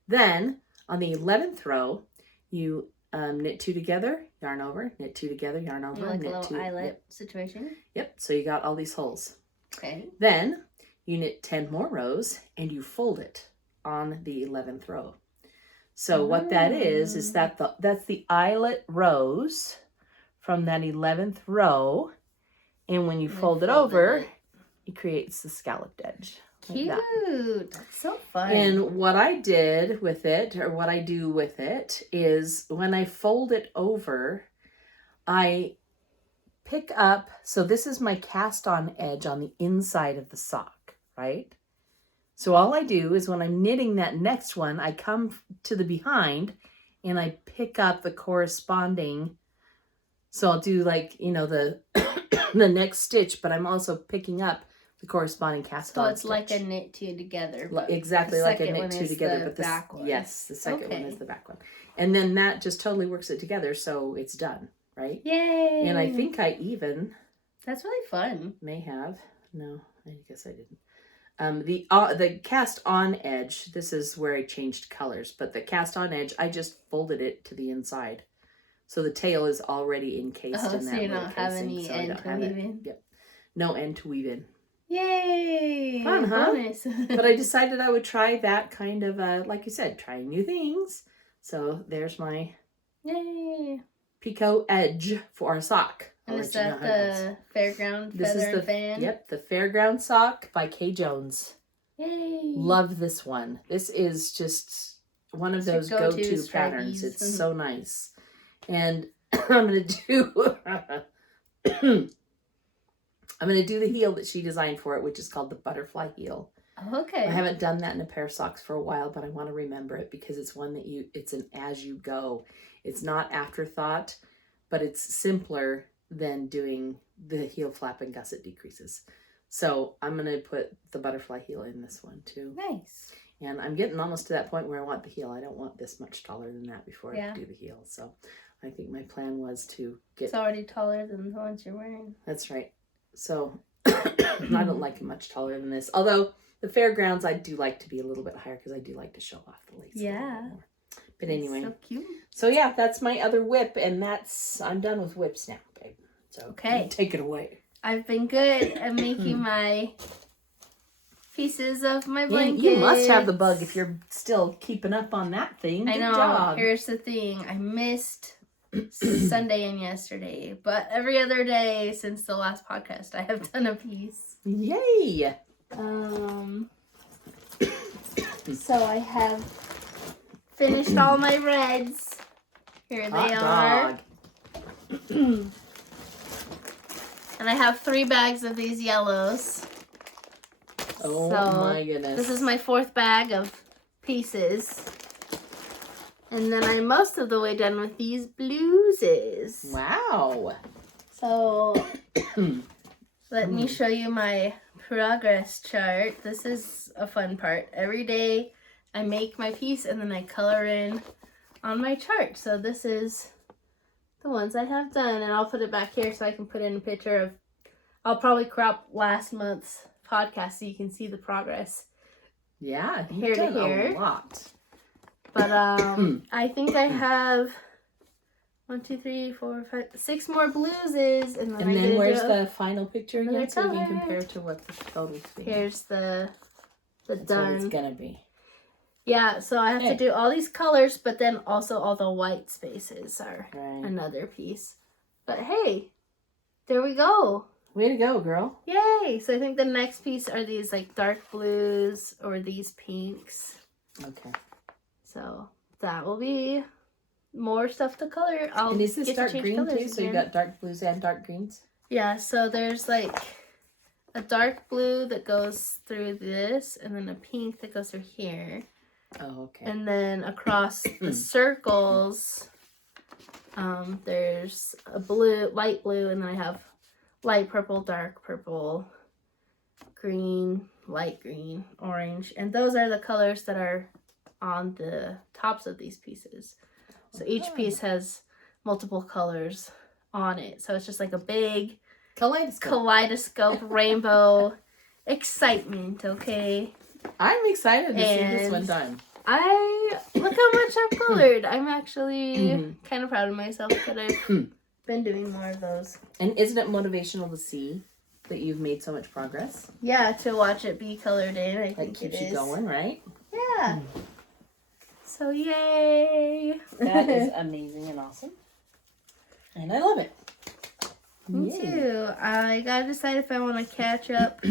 Then on the 11th row, you knit 2 together, yarn over, knit 2 together, yarn over, like knit a little 2. eyelet situation. Yep. So you got all these holes. Okay. Then you knit 10 more rows and you fold it on the 11th row. So what that is that that's the eyelet rows from that 11th row. And when you fold it over, it creates the scalloped edge. Cute. Like That's so fun. And what I did with it, or what I do with it, is when I fold it over, I pick up, so this is my cast on edge on the inside of the sock, right? So all I do is when I'm knitting that next one, I come to the behind and I pick up the corresponding, so I'll do like, the the next stitch, but I'm also picking up the corresponding cast on So it's stitch. like a knit 2 together. Exactly like a knit 2 together, but this, back one. Yes, the second one is the back one. And then that just totally works it together, so it's done, right? Yay! And I think I even... That's really fun. May have. No, I guess I didn't. The cast on edge, this is where I changed colors, but the cast on edge, I just folded it to the inside. So the tail is already encased in that. So you don't have any end to weave in? Yep. No end to weave in. Yay! Fun, huh? Bonus. But I decided I would try that kind of, like you said, trying new things. So there's my picot edge for a sock. And is that the Fairground feather and fan? Yep, the Fairground sock by Kay Jones. Yay! Love this one. This is just one of those go-to patterns. It's so nice. And I'm going to do... I'm going to do the heel that she designed for it, which is called the butterfly heel. Okay. I haven't done that in a pair of socks for a while, but I want to remember it because it's one that it's an as you go. It's not afterthought, but it's simpler than doing the heel flap and gusset decreases. So I'm going to put the butterfly heel in this one too. Nice. And I'm getting almost to that point where I want the heel. I don't want this much taller than that before I do the heel. So I think my plan was to get... It's already taller than the ones you're wearing. That's right. So I don't like it much taller than this. Although the Fairgrounds, I do like to be a little bit higher because I do like to show off the lace. Yeah. More. But anyway. So cute. So yeah, that's my other whip, and I'm done with whips now, babe. So okay, take it away. I've been good at making my pieces of my blankets. You must have the bug if you're still keeping up on that thing. I know. Good job. Here's the thing. I missed Sunday and yesterday, but every other day since the last podcast I have done a piece. Yay! So I have finished all my reds. Here they are. And I have 3 bags of these yellows. Oh my goodness. This is my 4th bag of pieces. And then I'm most of the way done with these blueses. Wow. So let me show you my progress chart. This is a fun part. Every day I make my piece and then I color in on my chart. So this is the ones I have done, and I'll put it back here so I can put in a picture of. I'll probably crop last month's podcast so you can see the progress. Yeah, you've Here to done here. a lot. But I think I have 1, 2, 3, 4, 5, 6 more blueses, and And then where's the final picture another again, so you can color. compare to what the total's be? Here's the That's what done. it's gonna be. Yeah, so I have to Okay. do all these colors, but then also all the white spaces are Right. another piece. But hey, there we go. Way to go, girl. Yay! So I think the next piece are these like dark blues or these pinks. Okay. So that will be more stuff to color. I'll And is this get to dark change green colors too? So you again. got dark blues and dark greens? Yeah, so there's like a dark blue that goes through this, and then a pink that goes through here. Oh, okay. And then across the circles, there's a blue, light blue, and then I have light purple, dark purple, green, light green, orange. And those are the colors that are on the tops of these pieces. So each piece has multiple colors on it. So it's just like a big kaleidoscope rainbow excitement, okay? I'm excited to see this And one done. Look how much I've colored. I'm actually kind of proud of myself that I've been doing more of those. And isn't it motivational to see that you've made so much progress? Yeah, to watch it be colored in, I That think keeps it you is. going, right? Yeah. So yay! That is amazing and awesome. And I love it. Me Yay. too. I gotta decide if I want to catch up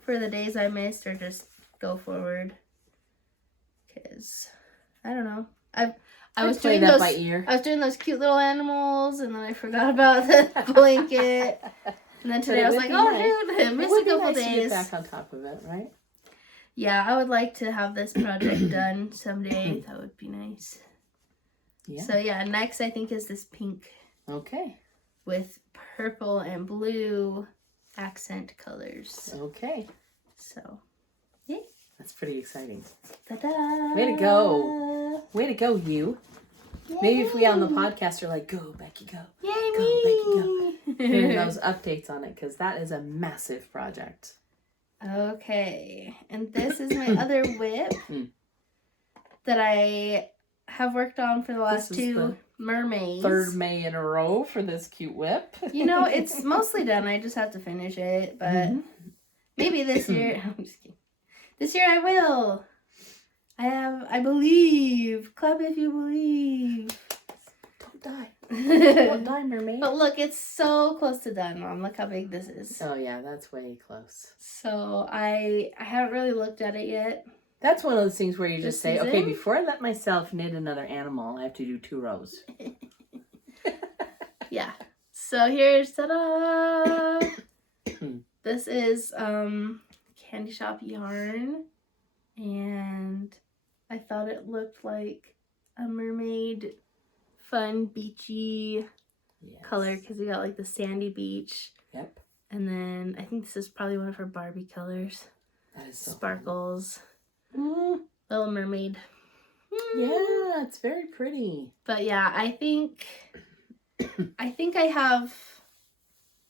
for the days I missed or just go forward. Cause I don't know. I was play doing that those. by ear. I was doing those cute little animals, and then I forgot about the blanket. And then today I was like, oh, dude, I It missed would a be couple nice to get days. back on top of it, right? Yeah, I would like to have this project done someday. That would be nice. Yeah. So yeah, next I think is this pink Okay. with purple and blue accent colors. Okay. So, That's pretty exciting. ta-da! Way to go. Way to go, you. Maybe if we on the podcast are like, go, Becky, go. Yay, Go, me! Becky, Hearing those updates on it, because that is a massive project. Okay, and this is my other whip that I have worked on for the last This is 2 the mermaids. 3rd May in a row for this cute whip. You know, it's mostly done. I just have to finish it, but maybe this year. I'm just kidding. This year I will. I believe. Clap if you believe. Don't die. Don't die, mermaid. But look, it's so close to done, Mom. Look how big this is. Oh, yeah, that's way close. So I haven't really looked at it yet. That's one of those things where you just say, season? okay, before I let myself knit another animal, I have to do 2 rows. Yeah. So here's ta-da! This is Candy Shop yarn, and I thought it looked like a mermaid, fun beachy color because we got like the sandy beach. Yep. And then I think this is probably one of her Barbie colors. That is so Sparkles. Mm. Little mermaid. Yeah, it's very pretty. But yeah, I think I have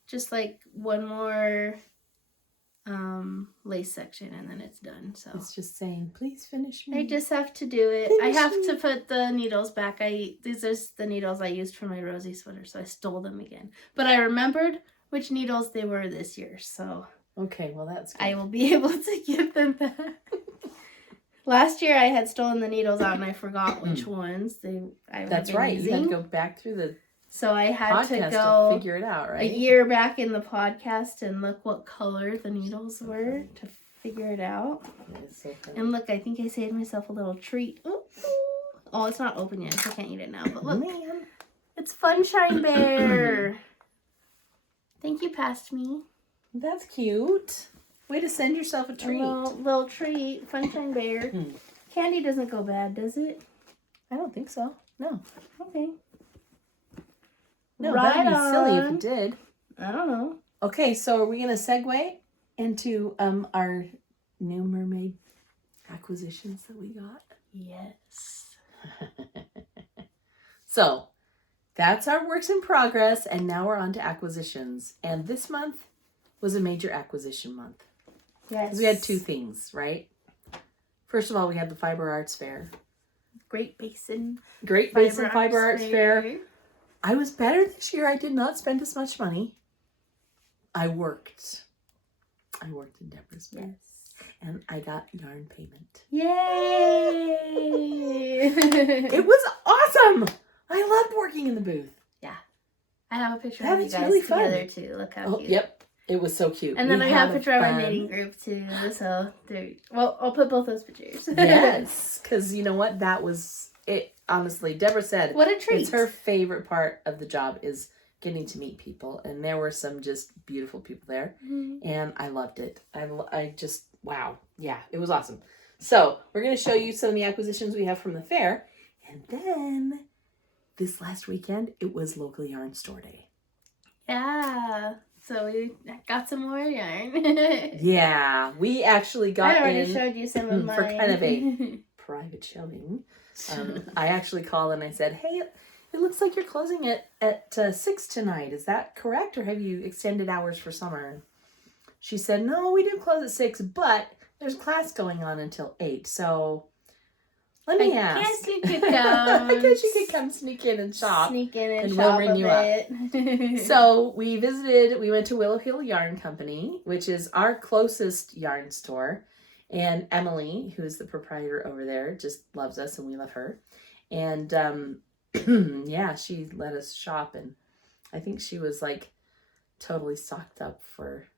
just like one more lace section and then it's done. So It's just saying, please finish me. I just have to do it. I Finish have me. to put the needles back. These are the needles I used for my Rosie sweater, so I stole them again. But I remembered which needles they were this year, so Okay, well that's good. I will be able to give them back. Last year I had stolen the needles out and I forgot which ones That's right. You had to go back through the So I had to podcast go to figure it out, right? a year back in the podcast and look what color the needles were to figure it out. It's so funny. And look, I think I saved myself a little treat. Ooh. Oh, it's not open yet, so I can't eat it now. But look, Man. it's Funshine Bear. Thank you, past me. That's cute. Way to send yourself a treat. A little treat, Funshine Bear. Candy doesn't go bad, does it? I don't think so. No. Okay. No, Right that'd be silly if on. it did. I don't know. Okay, so are we going to segue into our new mermaid acquisitions that we got? Yes. So, that's our works in progress. And now we're on to acquisitions. And this month was a major acquisition month. Yes. Because we had two things, right? First of all, we had the Fiber Arts Fair. Great Basin Fiber Arts Fair. I was better this year. I did not spend as much money. I worked in Deborah's booth. Yes. And I got yarn payment. Yay! It was awesome. I loved working in the booth. Yeah. I have a picture That of you is guys really fun. together too. Look how cute. Yep. It was so cute. And then We I have a had picture of our fun. knitting group too. So well, I'll put both those pictures. Yes. Because you know what? That was it. Honestly, Deborah said What a treat. it's her favorite part of the job is getting to meet people. And there were some just beautiful people there. Mm-hmm. And I loved it. I just, wow. Yeah, it was awesome. So we're going to show you some of the acquisitions we have from the fair. And then this last weekend, it was local yarn store day. Yeah. So we got some more yarn. Yeah, we actually got I already in showed you some of mine. for kind of a private showing. I actually called and I said, hey, it looks like you're closing it at 6 tonight. Is that correct? Or have you extended hours for summer? She said, no, we do close at 6, but there's class going on until 8. So let me ask. I guess you could come. I guess you could come sneak in and shop. Sneak in and we'll shop ring a you bit. So we went to Willow Hill Yarn Company, which is our closest yarn store. And Emily, who's the proprietor over there, just loves us and we love her. And yeah, she let us shop. And I think she was like totally stocked up for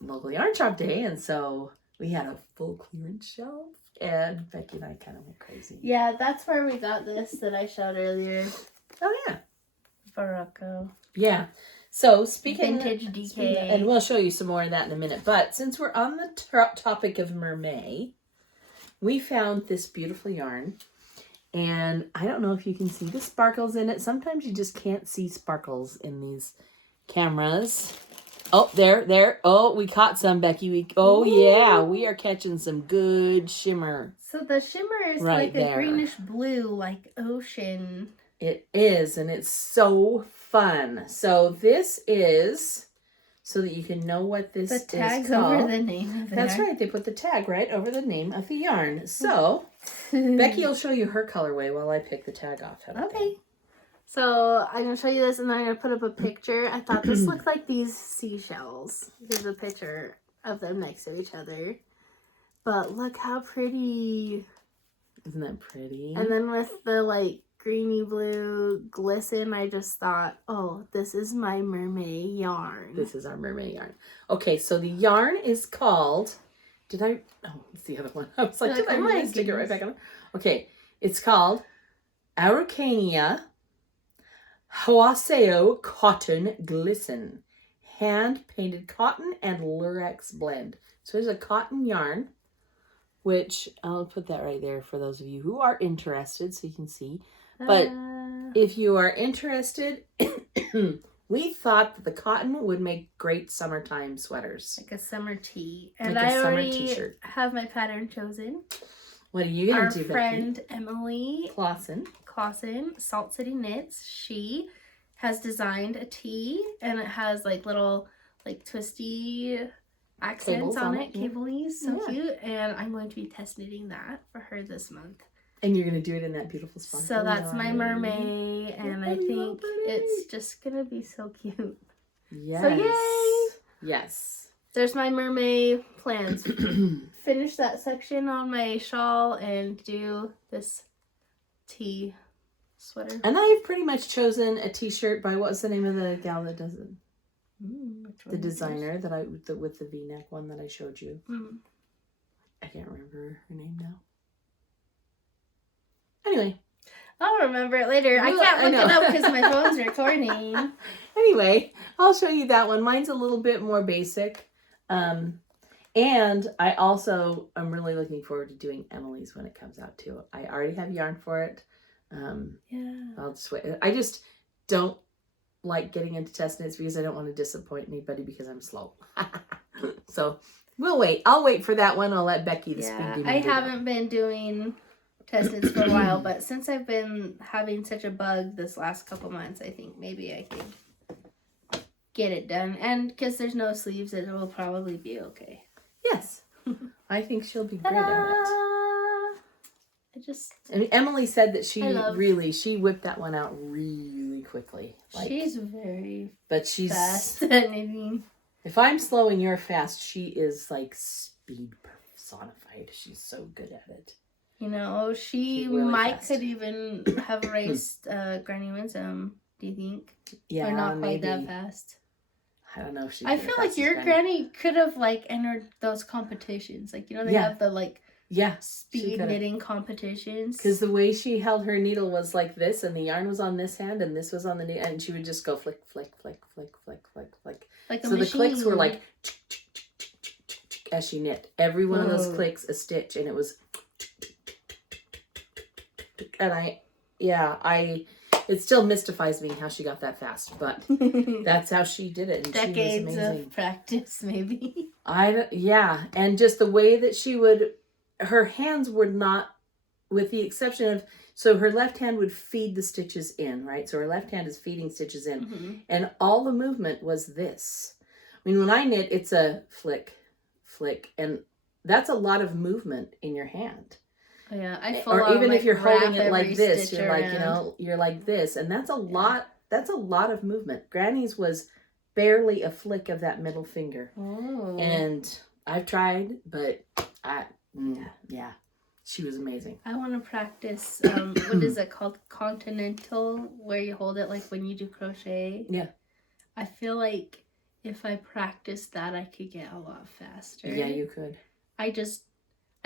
local yarn shop day. And so we had a full clearance shelf. And Becky and I kind of went crazy. Yeah, that's where we got this that I showed earlier. Oh, yeah. Barocco. Yeah. So speaking Vintage DK. and we'll show you some more of that in a minute. But since we're on the topic of mermaid, we found this beautiful yarn. And I don't know if you can see the sparkles in it. Sometimes you just can't see sparkles in these cameras. Oh, there. Oh, we caught some, Becky. Yeah, we are catching some good shimmer. So the shimmer is Right like there. a greenish blue, like ocean. It is, and it's so fun. So this is, so that you can know what this The is tag's called. over the name of it. That's right. They put the tag right over the name of the yarn. So Becky will show you her colorway while I pick the tag off. Okay. So I'm going to show you this and then I'm going to put up a picture. I thought this looked like these seashells. Here's a picture of them next to each other. But look how pretty. Isn't that pretty? And then with the like greeny blue glisten, I just thought, oh, this is my mermaid yarn. This is our mermaid yarn. Okay, so the yarn is called, oh, it's the other one. I was like, Oh my stick it right goodness. back on? Okay, it's called Araucania Hawaseo Cotton Glisten. Hand-painted cotton and lurex blend. So there's a cotton yarn, which I'll put that right there for those of you who are interested so you can see. But if you are interested, we thought that the cotton would make great summertime sweaters. like a summer tee. And Like a I summer already t-shirt. have my pattern chosen. What are you going Our to do, friend Emily Becky? Clausen, Salt City Knits, she has designed a tee and it has like little like twisty accents Cables on on it, it, yeah. cabley, so Yeah. cute. And I'm going to be test knitting that for her this month. And you're going to do it in that beautiful spot. So that's my mermaid, and I Oh, think mermaid. it's just gonna be so cute. Yes. So yay! Yes. There's my mermaid plans. Finish that section on my shawl and do this tee sweater. And I've pretty much chosen a t-shirt by, what's the name of the gal that does it? Which The one is designer with the V-neck one that I showed you. yours? I can't remember her name now. Anyway. I'll remember it later. I Well, can't I look it know. up because my phone's recording. Anyway, I'll show you that one. Mine's a little bit more basic. And I also am really looking forward to doing Emily's when it comes out too. I already have yarn for it. Yeah. I'll just wait. I just don't like getting into test knits because I don't want to disappoint anybody because I'm slow. So we'll wait. I'll wait for that one. I'll let Becky the speed demon I do that. haven't been doing test knits for a while, but since I've been having such a bug this last couple months, I think maybe I could get it done. And because there's no sleeves, it will probably be okay. Yes. I think she'll be great at it. I mean, Emily said that she whipped that one out really quickly. Like, she's very fast at knitting. If I'm slow and you're fast, she is like speed personified. She's so good at it. You know, she really could even have raced Granny Winsome, do you think? Yeah, or not maybe. quite that fast. I don't know if she I feel like your granny could have like entered those competitions. Like, you know, they have the like speed knitting competitions. Because the way she held her needle was like this, and the yarn was on this hand, and this was on the needle, and she would just go flick, flick, flick, flick, flick, flick, flick. Like a so machine. The clicks were like as she knit. Every one of those clicks a stitch, and it was. And it still mystifies me how she got that fast, but that's how she did it. And decades she was amazing. Of practice, maybe. And just the way that her hands were not, with the exception of, so her left hand would feed the stitches in, right? So her left hand is feeding stitches in, and all the movement was this. I mean, when I knit, it's a flick, flick, and that's a lot of movement in your hand. Yeah, or even if you're holding it like this, you're like, you're like this, and that's a lot. That's a lot of movement. Granny's was barely a flick of that middle finger, and I've tried, but she was amazing. I want to practice. What is it called? Continental, where you hold it like when you do crochet. Yeah, I feel like if I practiced that, I could get a lot faster. Yeah, you could.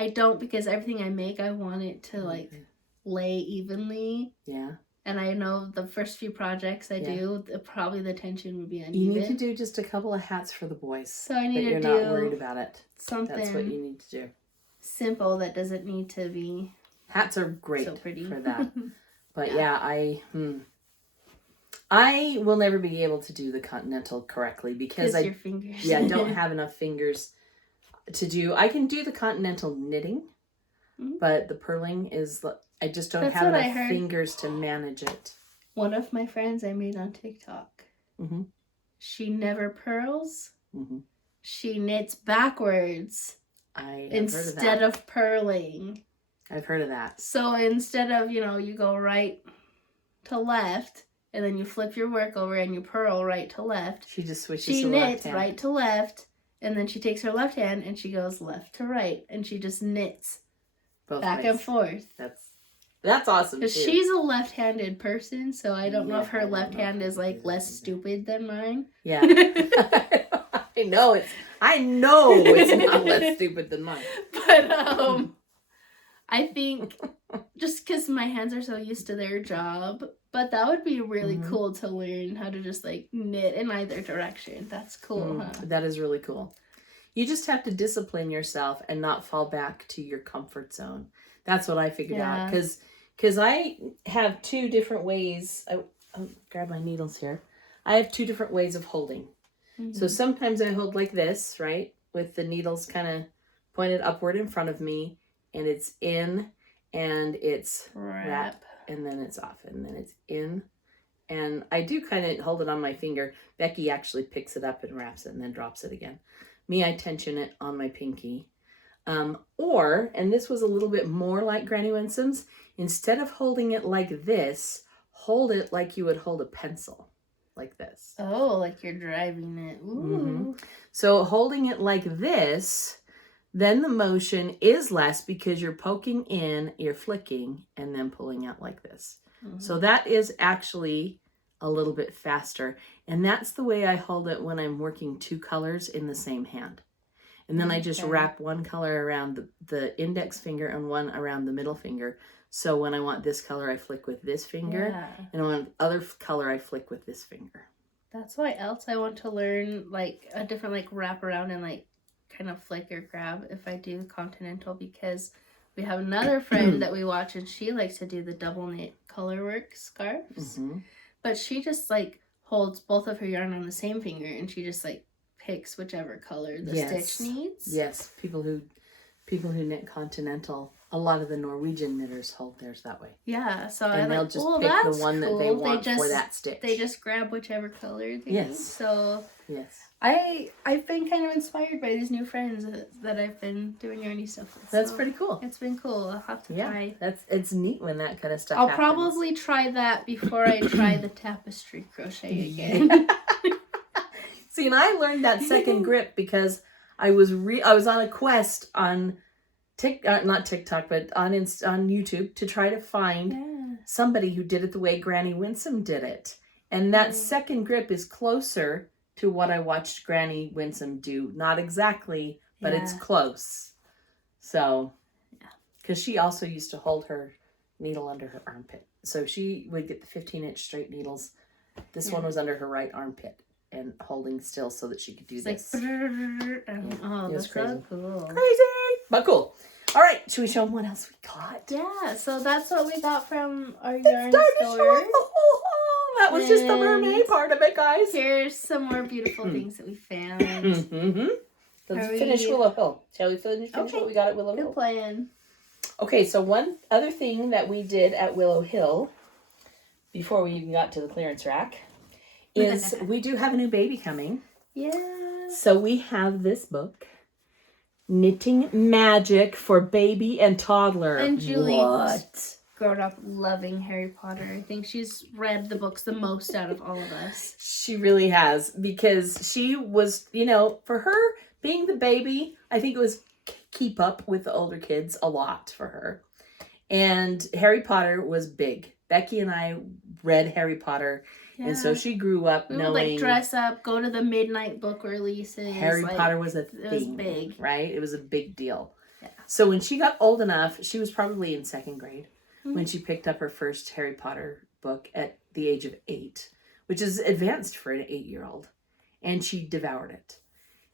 I don't, because everything I make, I want it to like lay evenly. Yeah. And I know the first few projects I do, probably the tension would be uneven. You need to do just a couple of hats for the boys. So I need to do you're not worried about it. Something. That's what you need to do. Simple that doesn't need to be. Hats are great so pretty. for that. But I will never be able to do the continental correctly because your fingers. I don't have enough fingers to do. I can do the continental knitting, but the purling is, I just don't have enough fingers to manage it. One of my friends I made on TikTok, she never purls. She knits backwards instead of purling. I've heard of that. So instead of, you go right to left, and then you flip your work over and you purl right to left. She just switches She to left knits hand. right to left, and then she takes her left hand and she goes left to right, and she just knits both back ways. and forth. That's awesome. Because she's a left-handed person, so I don't know if her left hand is like less stupid than mine. Yeah. I know it's not less stupid than mine. But I think just because my hands are so used to their job, but that would be really cool to learn how to just like knit in either direction. That's cool, huh? That is really cool. You just have to discipline yourself and not fall back to your comfort zone. That's what I figured out. Because I have two different ways. I'll grab my needles here. I have two different ways of holding. So sometimes I hold like this, right? With the needles kind of pointed upward in front of me. And it's in, and it's wrap, and then it's off, and then it's in. And I do kind of hold it on my finger. Becky actually picks it up and wraps it and then drops it again. Me, I tension it on my pinky. And this was a little bit more like Granny Winsome's, instead of holding it like this, hold it like you would hold a pencil, like this. Oh, like you're driving it. Ooh. So holding it like this, then the motion is less because you're poking in, you're flicking, and then pulling out like this. So that is actually a little bit faster. And that's the way I hold it when I'm working two colors in the same hand. And then I just wrap one color around the index finger and one around the middle finger. So when I want this color, I flick with this finger. And when other color, I flick with this finger. That's why else I want to learn like a different like wrap around and like kind of flick or grab if I do continental, because we have another friend that we watch and she likes to do the double knit color work scarves. But she just like holds both of her yarn on the same finger and she just like picks whichever color the stitch needs. Yes, people who knit continental a lot of the Norwegian knitters hold theirs that way. Yeah, so And they'll like, just well, pick that's the one cool. that they want just, for that stitch. They just grab whichever color they Yes. need. So Yes. I've been kind of inspired by these new friends that I've been doing yarny stuff with. That's so pretty cool. It's been cool. I'll have to try. It's neat when that kind of stuff I'll happens. probably try that before I try the tapestry crochet again. See, and I learned that second grip because I was on a quest on not TikTok, but on YouTube to try to find somebody who did it the way Granny Winsome did it. And that second grip is closer to what I watched Granny Winsome do. Not exactly, but it's close. So, because she also used to hold her needle under her armpit. So she would get the 15-inch straight needles. This one was under her right armpit and holding still so that she could do this. Like, oh, it was that's crazy. so cool. Crazy, but cool. All right, should we show them what else we got? Yeah, so that's what we got from our yarn Started store. showing the whole haul. That was just the mermaid part of it, guys. Here's some more beautiful things that we found. Let's finish Willow Hill. Shall we finish what we got at Willow Hill? Good plan. Okay, so one other thing that we did at Willow Hill, before we even got to the clearance rack, is we do have a new baby coming. Yeah. So we have this book, Knitting Magic for Baby and Toddler. And Julie's grown up loving Harry Potter. I think she's read the books the most out of all of us. She really has, because she was, for her being the baby, I think it was keep up with the older kids a lot for her. And Harry Potter was big. Becky and I read Harry Potter. Yeah. And so she grew up knowing... We would dress up, go to the midnight book releases. Harry Potter was a thing. It was big. Right? It was a big deal. Yeah. So when she got old enough, she was probably in second grade when she picked up her first Harry Potter book at the age of 8, which is advanced for an 8-year-old. And she devoured it.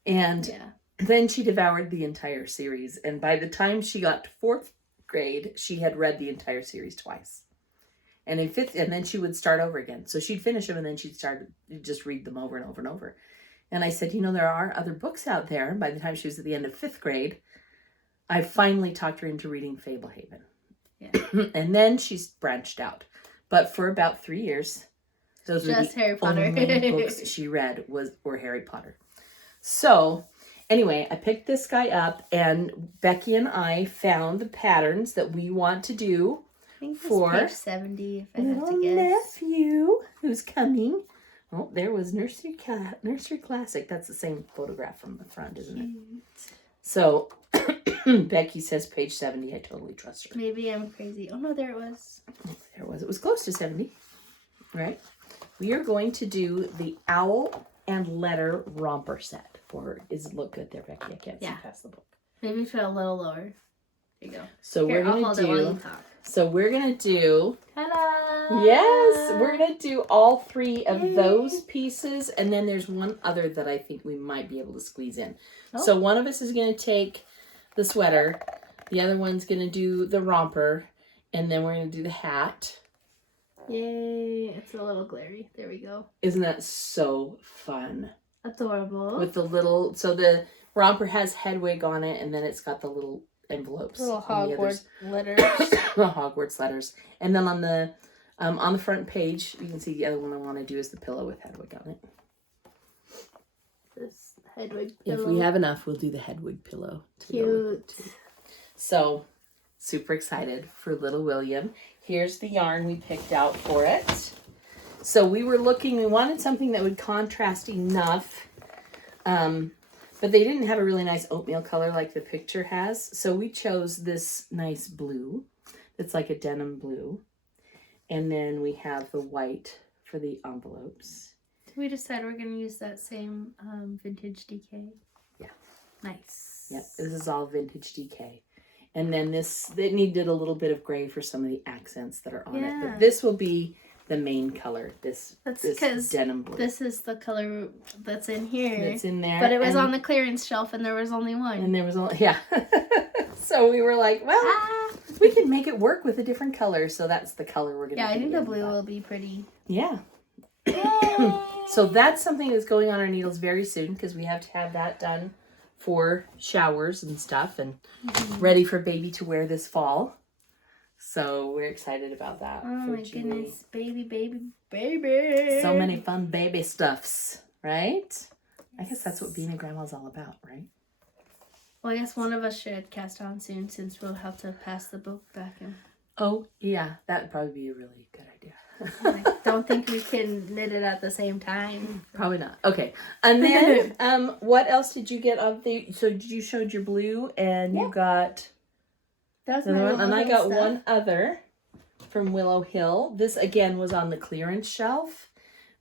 And then she devoured the entire series. And by the time she got to 4th grade, she had read the entire series twice. And in 5th, and then she would start over again. So she'd finish them and then she'd just read them over and over and over. And I said, there are other books out there. And by the time she was at the end of 5th grade, I finally talked her into reading Fablehaven. Yeah. And then she's branched out. But for about 3 years, those were the Harry Potter. only books she read were Harry Potter. So anyway, I picked this guy up, and Becky and I found the patterns that we want to do. I think for page 70, if I have little to guess. nephew who's coming. Oh, there was Nursery Classic. That's the same photograph from the front, isn't it? So Becky says page 70. I totally trust her. Maybe I'm crazy. Oh no, there it was. There it was. It was close to 70. Right? We are going to do the Owl and Letter Romper set. Does it look good there, Becky? I can't see past the book. Maybe put a little lower. There you go. So Here, we're gonna do. Ta-da! Yes, we're gonna do all 3 of those pieces, and then there's one other that I think we might be able to squeeze in. Oh. So one of us is gonna take the sweater, the other one's gonna do the romper, and then we're gonna do the hat. Yay! It's a little glary. There we go. Isn't that so fun? Adorable. With the little, so the romper has Hedwig on it, and then it's got the little envelopes. Little Hogwarts letters. The Hogwarts letters. And then on the front page, you can see the other one I want to do is the pillow with Hedwig on it. This Hedwig pillow. If we have enough, we'll do the Hedwig pillow. Cute. So, super excited for little William. Here's the yarn we picked out for it. So we wanted something that would contrast enough, but they didn't have a really nice oatmeal color like the picture has. So we chose this nice blue. It's like a denim blue. And then we have the white for the envelopes. We decided we're going to use that same vintage DK. Yeah. Nice. Yeah, this is all vintage DK. And then it needed a little bit of gray for some of the accents that are on it. But this will be the main color. This denim blue. This is the color that's in here. It's in there. But it was on the clearance shelf and there was only one. And there was only, So we were like, well, we can make it work with a different color. So that's the color we're going to do. Yeah, I think the blue will be pretty. Yeah. So that's something that's going on our needles very soon because we have to have that done for showers and stuff, and ready for baby to wear this fall. So we're excited about that. Oh for my Julie. goodness, baby. So many fun baby stuffs, right? I guess that's what being a grandma's all about, right? Well, I guess one of us should cast on soon since we'll have to pass the book back in. Oh, yeah, that'd probably be a really good idea. I don't think we can knit it at the same time. Probably not. Okay. And then what else did you get of the so you showed your blue and you got That's another one, and I got stuff. one other from Willow Hill. This again was on the clearance shelf.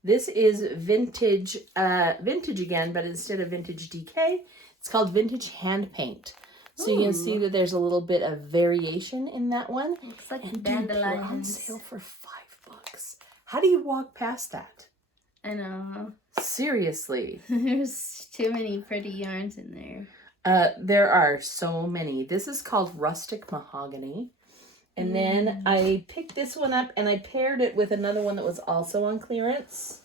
This is vintage again, but instead of vintage DK, it's called vintage hand paint. So you can see that there's a little bit of variation in that one. Looks like And dude, they're on dandelions. sale for $5. How do you walk past that? I know. Seriously. There's too many pretty yarns in there. There are so many. This is called Rustic Mahogany. And then I picked this one up and I paired it with another one that was also on clearance.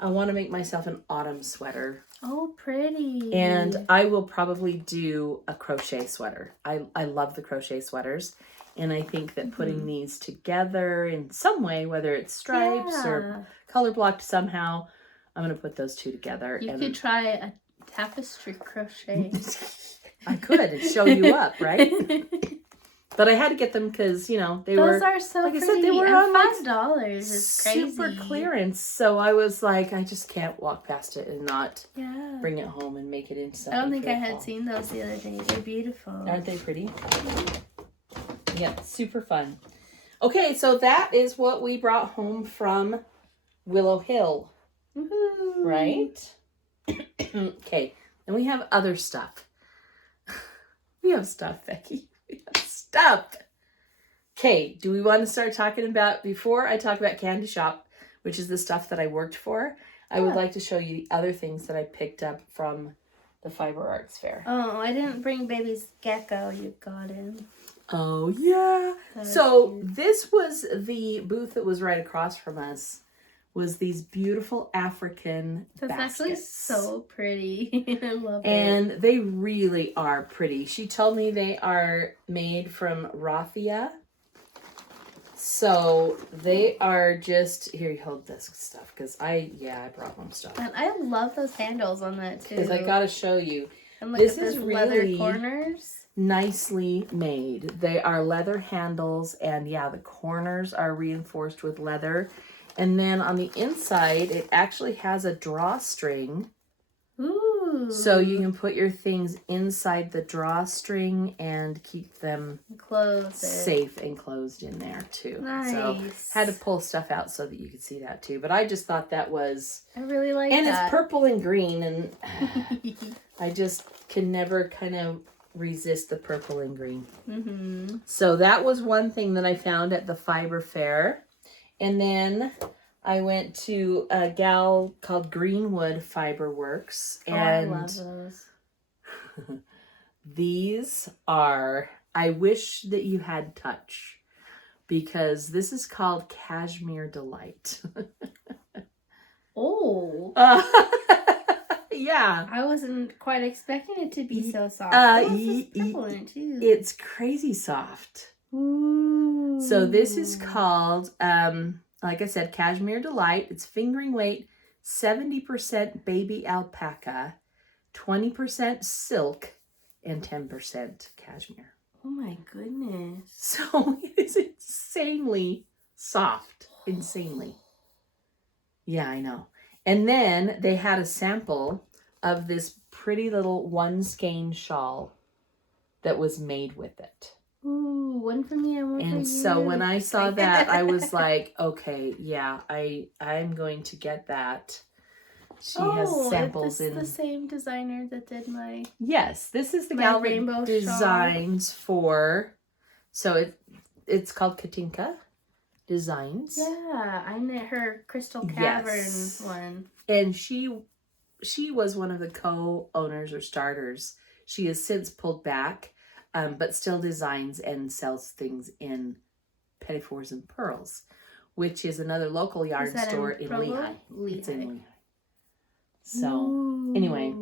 I want to make myself an autumn sweater. Oh, pretty. And I will probably do a crochet sweater. I love the crochet sweaters. And I think that putting these together in some way, whether it's stripes or color blocked somehow, I'm going to put those two together. You could try a tapestry crochet. I could and show you up, right? But I had to get them because, they Those were, are so like I pretty. said, they were and on $5 is crazy. super clearance. So I was like, I just can't walk past it and not Yeah. bring it home and make it into something. I don't think for I the had fall. seen those the other day. They're beautiful. Aren't they pretty? Yeah, super fun. Okay, so that is what we brought home from Willow Hill, Woohoo. right? Okay, and we have other stuff. We have stuff, Becky. We have stuff. Okay, do we want to start talking about, before I talk about Candy Shop, which is the stuff that I worked for, I would like to show you the other things that I picked up from the Fiber Arts Fair. Oh, I didn't bring baby's gecko. You got him. Oh, yeah. So this was the booth that was right across from us, was these beautiful African That's baskets. actually so pretty. I love it. And they really are pretty. She told me they are made from raffia. So they are just, here, you hold this stuff, because I brought home stuff. And I love those handles on that too. Because I got to show you. And look this at is those leather really corners. Nicely made. They are leather handles, and the corners are reinforced with leather. And then on the inside, it actually has a drawstring. Ooh. So you can put your things inside the drawstring and keep them safe and closed in there too. Nice. So had to pull stuff out so that you could see that too. But I just thought that was... I really like and that. it's purple and green, and I just can never kind of resist the purple and green. Mm-hmm. So that was one thing that I found at the Fiber Fair. And then I went to a gal called Greenwood Fiber Works. And I love those. these are, I wish that you had touch, because this is called Cashmere Delight. Oh. Yeah. I wasn't quite expecting it to be so soft. It's purple in it too. It's crazy soft. Ooh. So this is called, like I said, Cashmere Delight. It's fingering weight, 70% baby alpaca, 20% silk, and 10% cashmere. Oh my goodness. So it is insanely soft. Insanely. Yeah, I know. And then they had a sample of this pretty little one skein shawl that was made with it. Ooh, one for me and one for you. And so when I saw that, I was like, okay, yeah, I'm going to get that. She has samples this in. Is the same designer that did my... Yes, this is the my gal rainbow that designs for. So it's called Katinka Designs. Yeah, I knit her Crystal Cavern one. And she was one of the co-owners or starters. She has since pulled back, but still designs and sells things in Pettifours and Pearls, which is another local yarn store in Lehigh. It's in Lehigh. So anyway,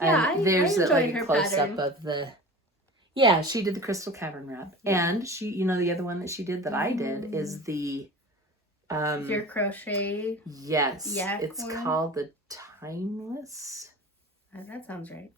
Yeah, And there's I enjoyed like a her close pattern. up of the. Yeah, she did the crystal cavern wrap, Yeah. and she, you know, the other one that she did that I did is the. Your crochet. Yes, yak it's one? called the Timeless. That sounds right.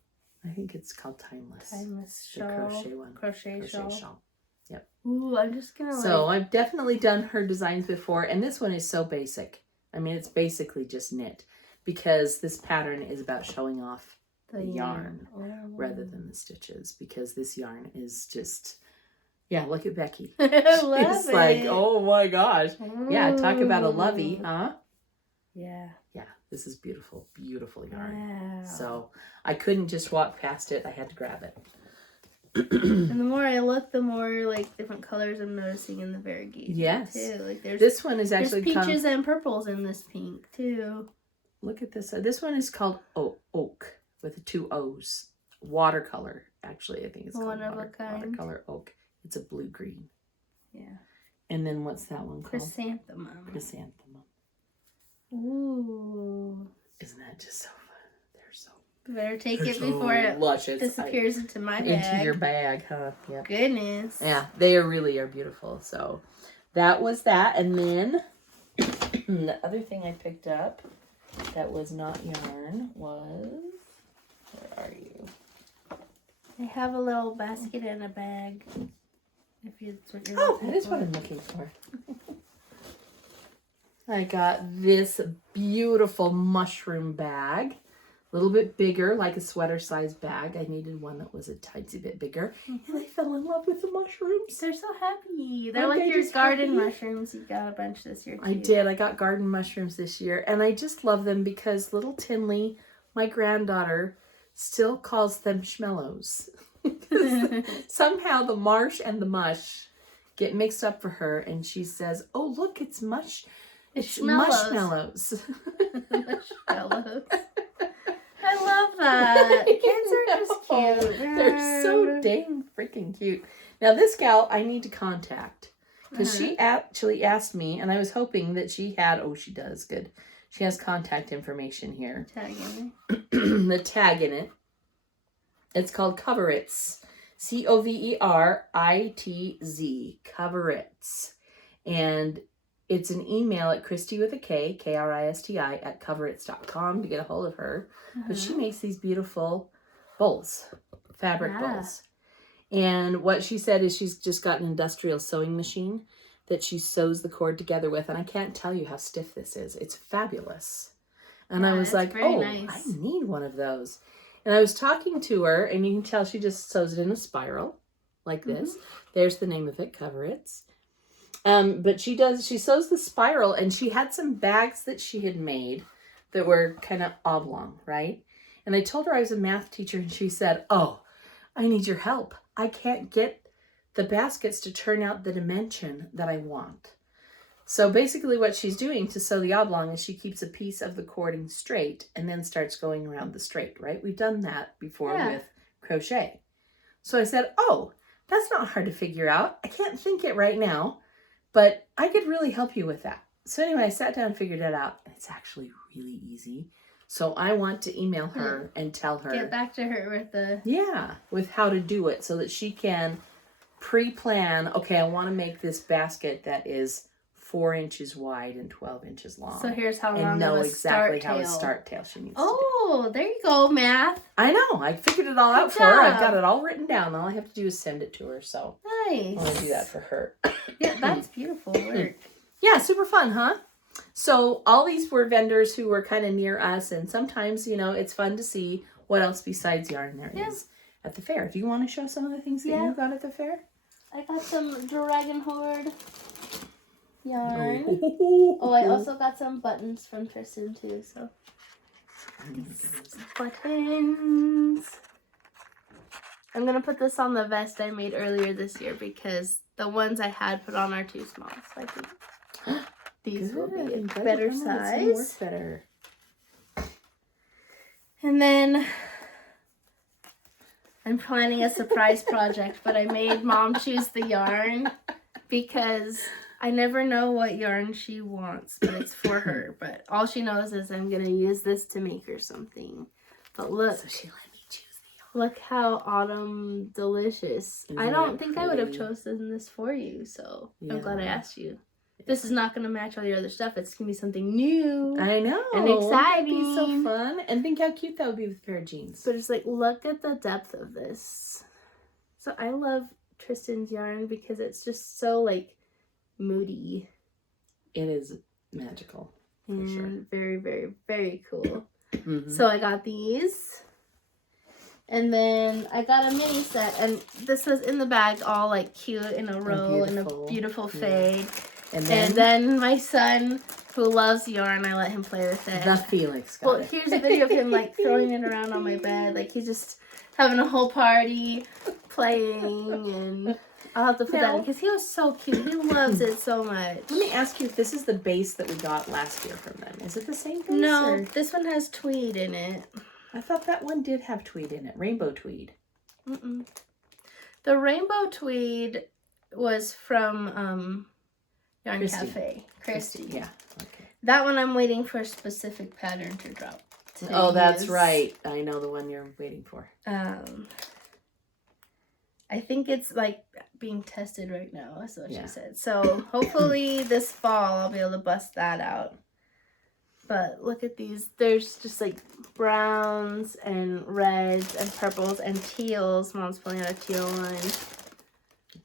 I think it's called Timeless. Timeless The shawl. crochet one. Crochet shawl. Yep. Ooh, I'm just gonna So I've definitely done her designs before, and this one is so basic. I mean, it's basically just knit because this pattern is about showing off the yarn rather than the stitches, because this yarn is just, yeah, look at Becky. I love She's it. like, oh my gosh. Yeah, talk about a lovey, Ooh. huh? Yeah. Yeah, this is beautiful, beautiful yarn. Wow. So I couldn't just walk past it. I had to grab it. And the more I look, the more like different colors I'm noticing in the variegated Yes. too. Like This one is actually there's peaches and purples in this pink too. Look at this. This one is called Oak with 2 O's. Watercolor, actually. I think it's called One of a kind. Watercolor Oak. It's a blue-green. Yeah. And then what's that one called? Chrysanthemum. Chrysanthemum. Ooh. Isn't that just so fun? They're so Better take they're it so before it luscious. disappears into my bag. Into your bag, huh? Yep. Goodness. Yeah, they really are beautiful. So that was that. And then the other thing I picked up that was not yarn was, where are you? I have a little basket and a bag. If it's what you're Oh, looking that is for. what I'm looking for. I got this beautiful mushroom bag. A little bit bigger, like a sweater size bag. I needed one that was a tiny bit bigger. And I fell in love with the mushrooms. They're so happy. They're Aren't like they your just garden happy? mushrooms. You got a bunch this year too. I did. I got garden mushrooms this year. And I just love them because little Tinley, my granddaughter, still calls them schmellows. Somehow the marsh and the mush get mixed up for her. And she says, oh, look, it's mush. It's mushmallows. Marshmallows. I love that. Kids are just cute. They're so dang freaking cute. Now this gal I need to contact because she actually asked me, and I was hoping that she had. Oh, she does. Good. She has contact information here. Tag in The tag in it. It's called Coveritz. Coveritz. Coveritz. And it's an email at Christy with a K, Kristi at coveritz.com to get a hold of her. But she makes these beautiful bowls, fabric bowls. And what she said is she's just got an industrial sewing machine that she sews the cord together with. And I can't tell you how stiff this is. It's fabulous. And I was like, oh, nice. I need one of those. And I was talking to her, and you can tell she just sews it in a spiral like this. There's the name of it, Coveritz. But she sews the spiral, and she had some bags that she had made that were kind of oblong, right? And I told her I was a math teacher, and she said, oh, I need your help. I can't get the baskets to turn out the dimension that I want. So basically what she's doing to sew the oblong is she keeps a piece of the cording straight and then starts going around the straight, right? We've done that before with crochet. So I said, oh, that's not hard to figure out. I can't think it right now, but I could really help you with that. So anyway, I sat down and figured it out. And it's actually really easy. So I want to email her and tell her. Get back to her with the... Yeah, with how to do it so that she can pre-plan, okay, I want to make this basket that is 4 inches wide and 12 inches long. So here's how long and know of a exactly start how tail. a start tail she needs Oh, there you go, math. I know. I figured it all out for her. I've got it all written down. All I have to do is send it to her. So Nice. I want to do that for her. Yeah, that's beautiful work. Yeah, super fun, huh? So all these were vendors who were kind of near us, and sometimes, you know, it's fun to see what else besides yarn there is at the fair. Do you want to show some of the things that you got at the fair? I got some Dragon Horde yarn. Oh, I also got some buttons from Tristan too, so. Buttons. I'm going to put this on the vest I made earlier this year because the ones I had put on are too small. So I think these will be a better size. Work better. And then I'm planning a surprise project, but I made Mom choose the yarn because I never know what yarn she wants, but it's for her. But all she knows is I'm going to use this to make her something. But look. So she let Look how autumn delicious. Isn't I don't it think I would have pretty? chosen this for you, so I'm glad I Yeah. asked you. This is not going to match all your other stuff. It's going to be something new. I know. And Wouldn't that be so exciting. fun? And think how cute that would be with a pair of jeans. But it's like, look at the depth of this. So I love Tristan's yarn because it's just so like moody. It is magical. For And sure. very, very, very cool. Mhm. So I got these. And then I got a mini set. And this was in the bag all like cute in a row in a beautiful fade. And And then my son, who loves yarn, I let him play with it. the Felix got Well, it. here's a video of him like throwing it around on my bed. Like he's just having a whole party playing, and I'll have to put that in because he was so cute. He loves it so much. Let me ask you if this is the base that we got last year from them. Is it the same base? No, or- this one has tweed in it. I thought that one did have tweed in it. Rainbow tweed. Mm-mm. The rainbow tweed was from Yarn Christy. Cafe. Christy. Yeah. Okay. That one I'm waiting for a specific pattern to drop. to Oh, that's use. right. I know the one you're waiting for. I think it's like being tested right now. That's what Yeah. she said. So hopefully this fall I'll be able to bust that out. But look at these. There's just like browns and reds and purples and teals. Mom's pulling out a teal one.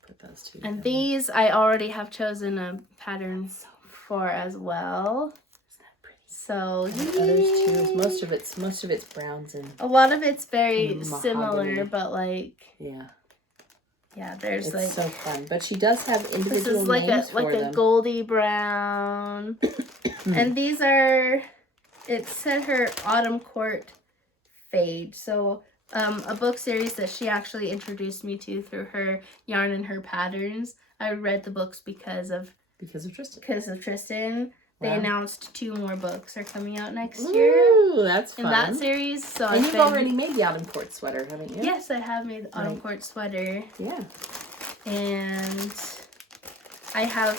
Put those two. And together. these I already have chosen a pattern for as well. Isn't that pretty? So Others too. Most of it's browns and a lot of it's very And similar, mahogany. but like yeah, there's it's like so fun. But she does have this individual is like names a for them. goldy brown. And these are, it said her Autumn Court Fade. So a book series that she actually introduced me to through her Yarn and Her Patterns. I read the books because of Tristan. They Wow. announced 2 more books are coming out next year Ooh, that's fun. in that series. So and you've already made the Autumn Court sweater, haven't you? Yes, I have made the Autumn Right. Court sweater. Yeah. And I have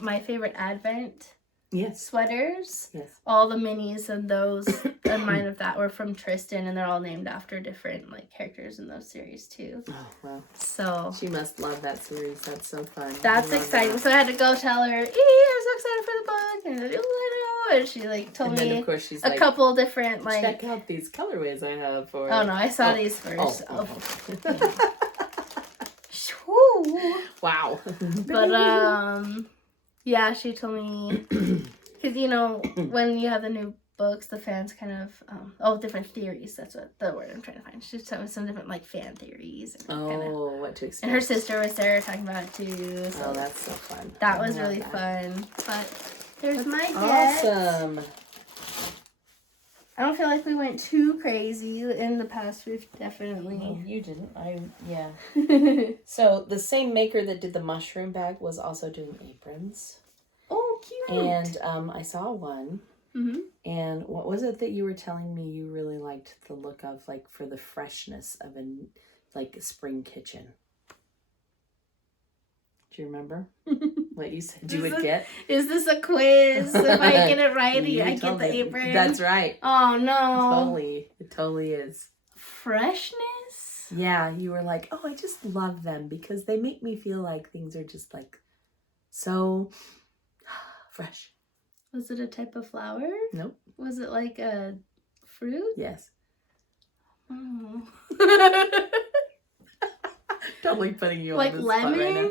my favorite Advent Yes. sweaters. Yes. All the minis of those and mine of that were from Tristan, and they're all named after different like characters in those series too. Oh, well. So She must love that series. That's so fun. that's I love exciting. that. So I had to go tell her, "Ee, I'm so excited for the book," and I was like, "Oh, I know." And she like told And then, me of course, she's a like, couple different like. check out these colorways I have for Oh no, I saw Oh. these first. Oh. Shoo. Wow. But yeah, she told me because you know when you have the new books, the fans kind of different theories. That's what the word I'm trying to find. She told me some different like fan theories. And kind of, what to expect. and her sister was there talking about it too. So Oh, that's so fun. that I was love really that. fun. But there's my gift. Awesome. I don't feel like we went too crazy in the past. We've No, definitely. you didn't. Yeah. So the same maker that did the mushroom bag was also doing aprons. Oh, cute. And I saw one. Mm-hmm. And what was it that you were telling me you really liked the look of, like, for the freshness of a spring kitchen? Do you remember what you said you would get? Is this a quiz? If I get it right, You I get told the me. apron. That's right. Oh no. Totally. It totally is. Freshness? Yeah, you were like, oh, I just love them because they make me feel like things are just like so fresh. Was it a type of flower? Nope. Was it like a fruit? Yes. Oh. Totally putting you Like on the spot lemons? right now.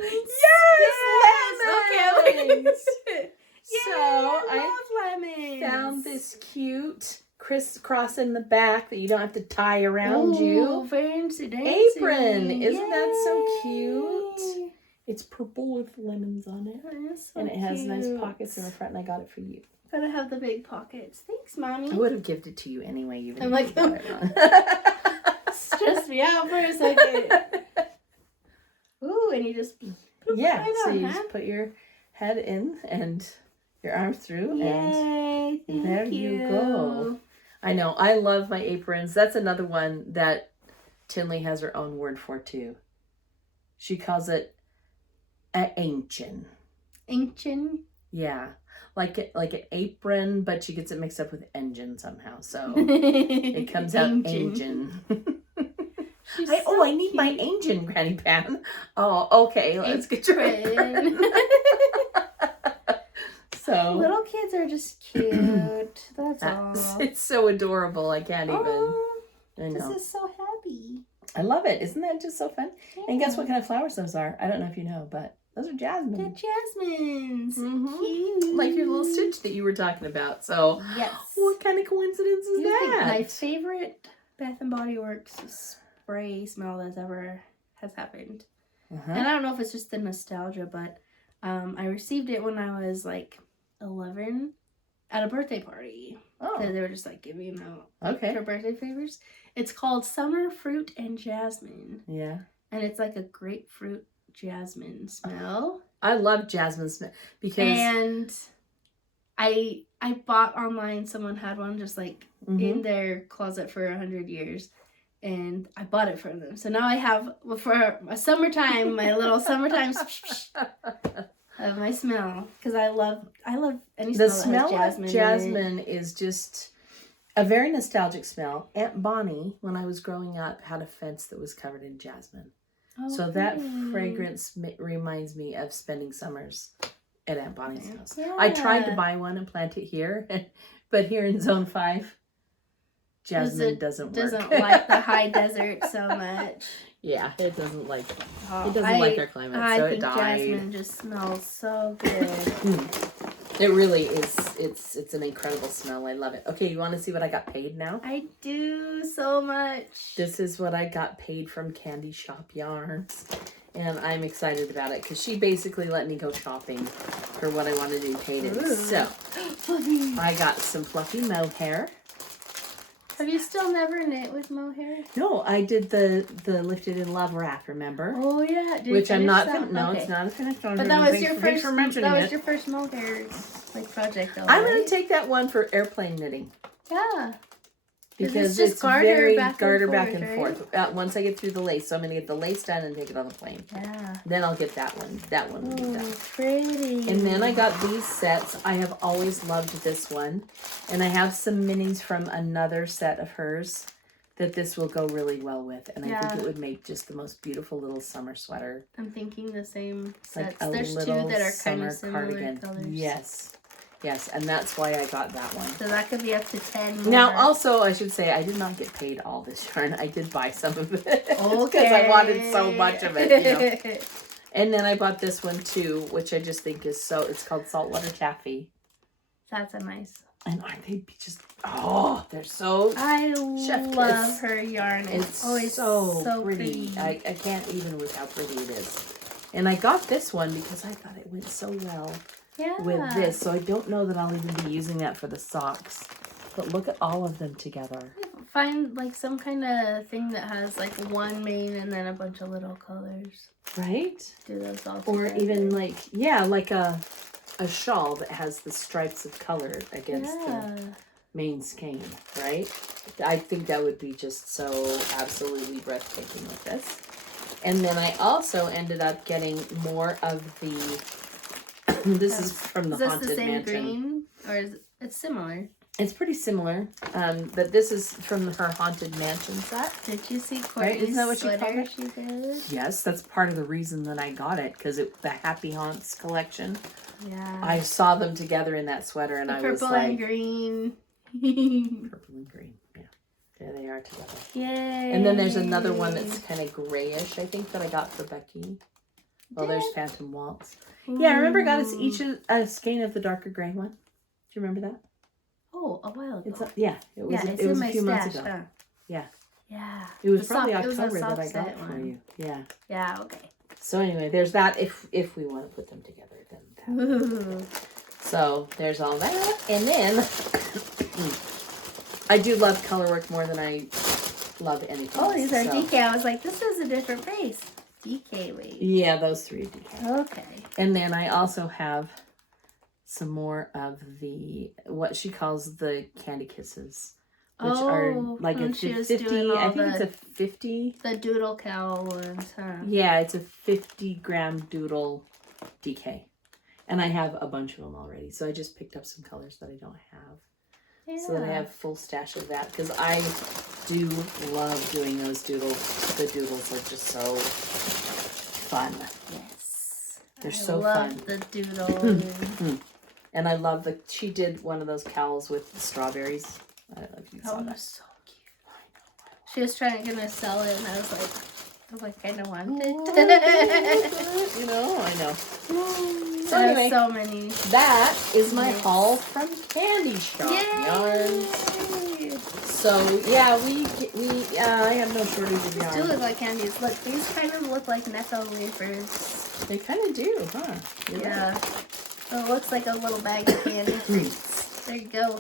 Yes, lemons. okay. So I love lemons. found this cute crisscross in the back that you don't have to tie around you. Fancy dancy. Apron. Isn't that so cute? Yay. It's purple with lemons on it. That's so And it has nice cute. pockets in the front, and I got it for you. Gotta have the big pockets. Thanks, Mommy. I would have given it to you anyway, even I'm if like, you got it on. Stressed me out for a second. Ooh, and you just Yeah, right so on, you huh? just put your head in and your arm through, and Yay, thank there you go. I know, I love my aprons. That's another one that Tinley has her own word for too. She calls it a ancient. Ancient. Yeah. Like an apron, but she gets it mixed up with engine somehow. So it comes out engine. I need my engine, Granny Pan. Oh, okay. Let's get your apron. So little kids are just cute. That's all. It's so adorable. I can't even. I know. This is so happy. I love it. Isn't that just so fun? Yeah. And guess what kind of flowers those are? I don't know if you know, but those are jasmine. They're jasmines. Mm-hmm. Cute. Like your little stitch that you were talking about. So yes. What kind of coincidence is that? My favorite Bath and Body Works spray smell that's ever has happened. Uh-huh. And I don't know if it's just the nostalgia, but I received it when I was like 11 at a birthday party. Oh. Because they were just like giving out Okay. for birthday favors. It's called Summer Fruit and Jasmine. Yeah. And it's like a grapefruit jasmine smell. I love jasmine smell because And I bought online, someone had one just like in their closet for 100 years. And I bought it from them. So now I have, for a summertime, my little summertime of my smell. Because I love any smell the smell that has jasmine. of jasmine is just a very nostalgic smell. Aunt Bonnie, when I was growing up, had a fence that was covered in jasmine. Oh, So that fragrance reminds me of spending summers at Aunt Bonnie's house. Yeah. I tried to buy one and plant it here, but here in Zone 5, jasmine doesn't work. Doesn't like the high desert so much. Yeah, it doesn't like Oh, it doesn't like our climate, so it think died. jasmine just smells so good. It really is. It's an incredible smell. I love it. Okay, you want to see what I got paid now? I do so much. This is what I got paid from Candy Shop Yarns. And I'm excited about it because she basically let me go shopping for what I wanted to be paid in. Ooh. So, I got some fluffy mohair. Have you still never knit with mohair? No, I did the Lifted in Love wrap, remember? Oh yeah, did you Which I'm finish not. that? No, Okay. it's not a finished one. But that was your Thanks first. for mentioning That was it. your first mohair like project, though. I'm right? going to take that one for airplane knitting. Yeah. Because just it's garter very back and garter back forth, and right? forth. Once I get through the lace, so I'm going to get the lace done and take it on the plane. Yeah. Then I'll get that one. That one will be done. Oh, pretty. And then I got these sets. I have always loved this one. And I have some minis from another set of hers that this will go really well with. And I think it would make just the most beautiful little summer sweater. I'm thinking the same Like sets. a There's two little that are kind summer of similar cardigan. colors. Yes. Yes, and that's why I got that one. So that could be up to 10 more. Now, also, I should say, I did not get paid all this yarn. I did buy some of it. Okay. Because I wanted so much of it, you know. And then I bought this one, too, which I just think is so... It's called Saltwater Taffy. That's a nice. And aren't they just... Oh, they're so... I chef love kiss. her yarn. It's always so pretty. I can't even with how pretty it is. And I got this one because I thought it went so well with this. So I don't know that I'll even be using that for the socks. But look at all of them together. Find like some kind of thing that has like one main and then a bunch of little colors. Right? Do those all Or together. even like, yeah, like a shawl that has the stripes of color against the main skein, right? I think that would be just so absolutely breathtaking with this. And then I also ended up getting more of the... This is from the Haunted the same Mansion. green? Or is it's similar? It's pretty similar, but this is from her Haunted Mansion set. Did you see Right, Courtney's isn't that what you sweater called it? she did? Yes, that's part of the reason that I got it, because the Happy Haunts collection. Yeah. I saw them together in that sweater, and the I was purple like... and green. Purple and green, yeah. There they are together. Yay. And then there's another one that's kind of grayish, I think, that I got for Becky. Oh, there's Phantom Waltz. Yeah, I remember I got us each a skein of the darker gray one. Do you remember that? Oh, a while ago. It was it's it was in a my few months stash, ago. huh? Yeah. Yeah. It was The probably soft- it was a October that soft I got set it for one. you. Yeah. Yeah, okay. So anyway, there's that if we want to put them together, then that. Ooh. So there's all that. And then I do love color work more than I love anything Oh, else. these are so. DK. I was like, this is a different face. DK weight. Yeah, those three are DK. Okay. And then I also have some more of the, what she calls the Candy Kisses, which are like a when she was 50, doing I all think it's a 50. The doodle cow ones, huh? Yeah, it's a 50 gram doodle DK. And I have a bunch of them already. So I just picked up some colors that I don't have. Yeah. So that I have full stash of that. Because I do love doing those doodles. The doodles are just so fun. Yes. They're I so love fun. the doodle. And I love she did one of those cowls with the strawberries. I don't know if you saw That that. was so cute. She was trying to get me to sell it, and I was like, I don't want it. You know, I know. So anyway, so many. That is my Yes. haul from Candy Shop Yarns. Yay! So yeah, I have no shortage of These yarn. do look like candies. Look, these kind of look like Necco wafers. They kind of do, huh? You're Yeah. right. So it looks like a little bag of candy treats. There you go.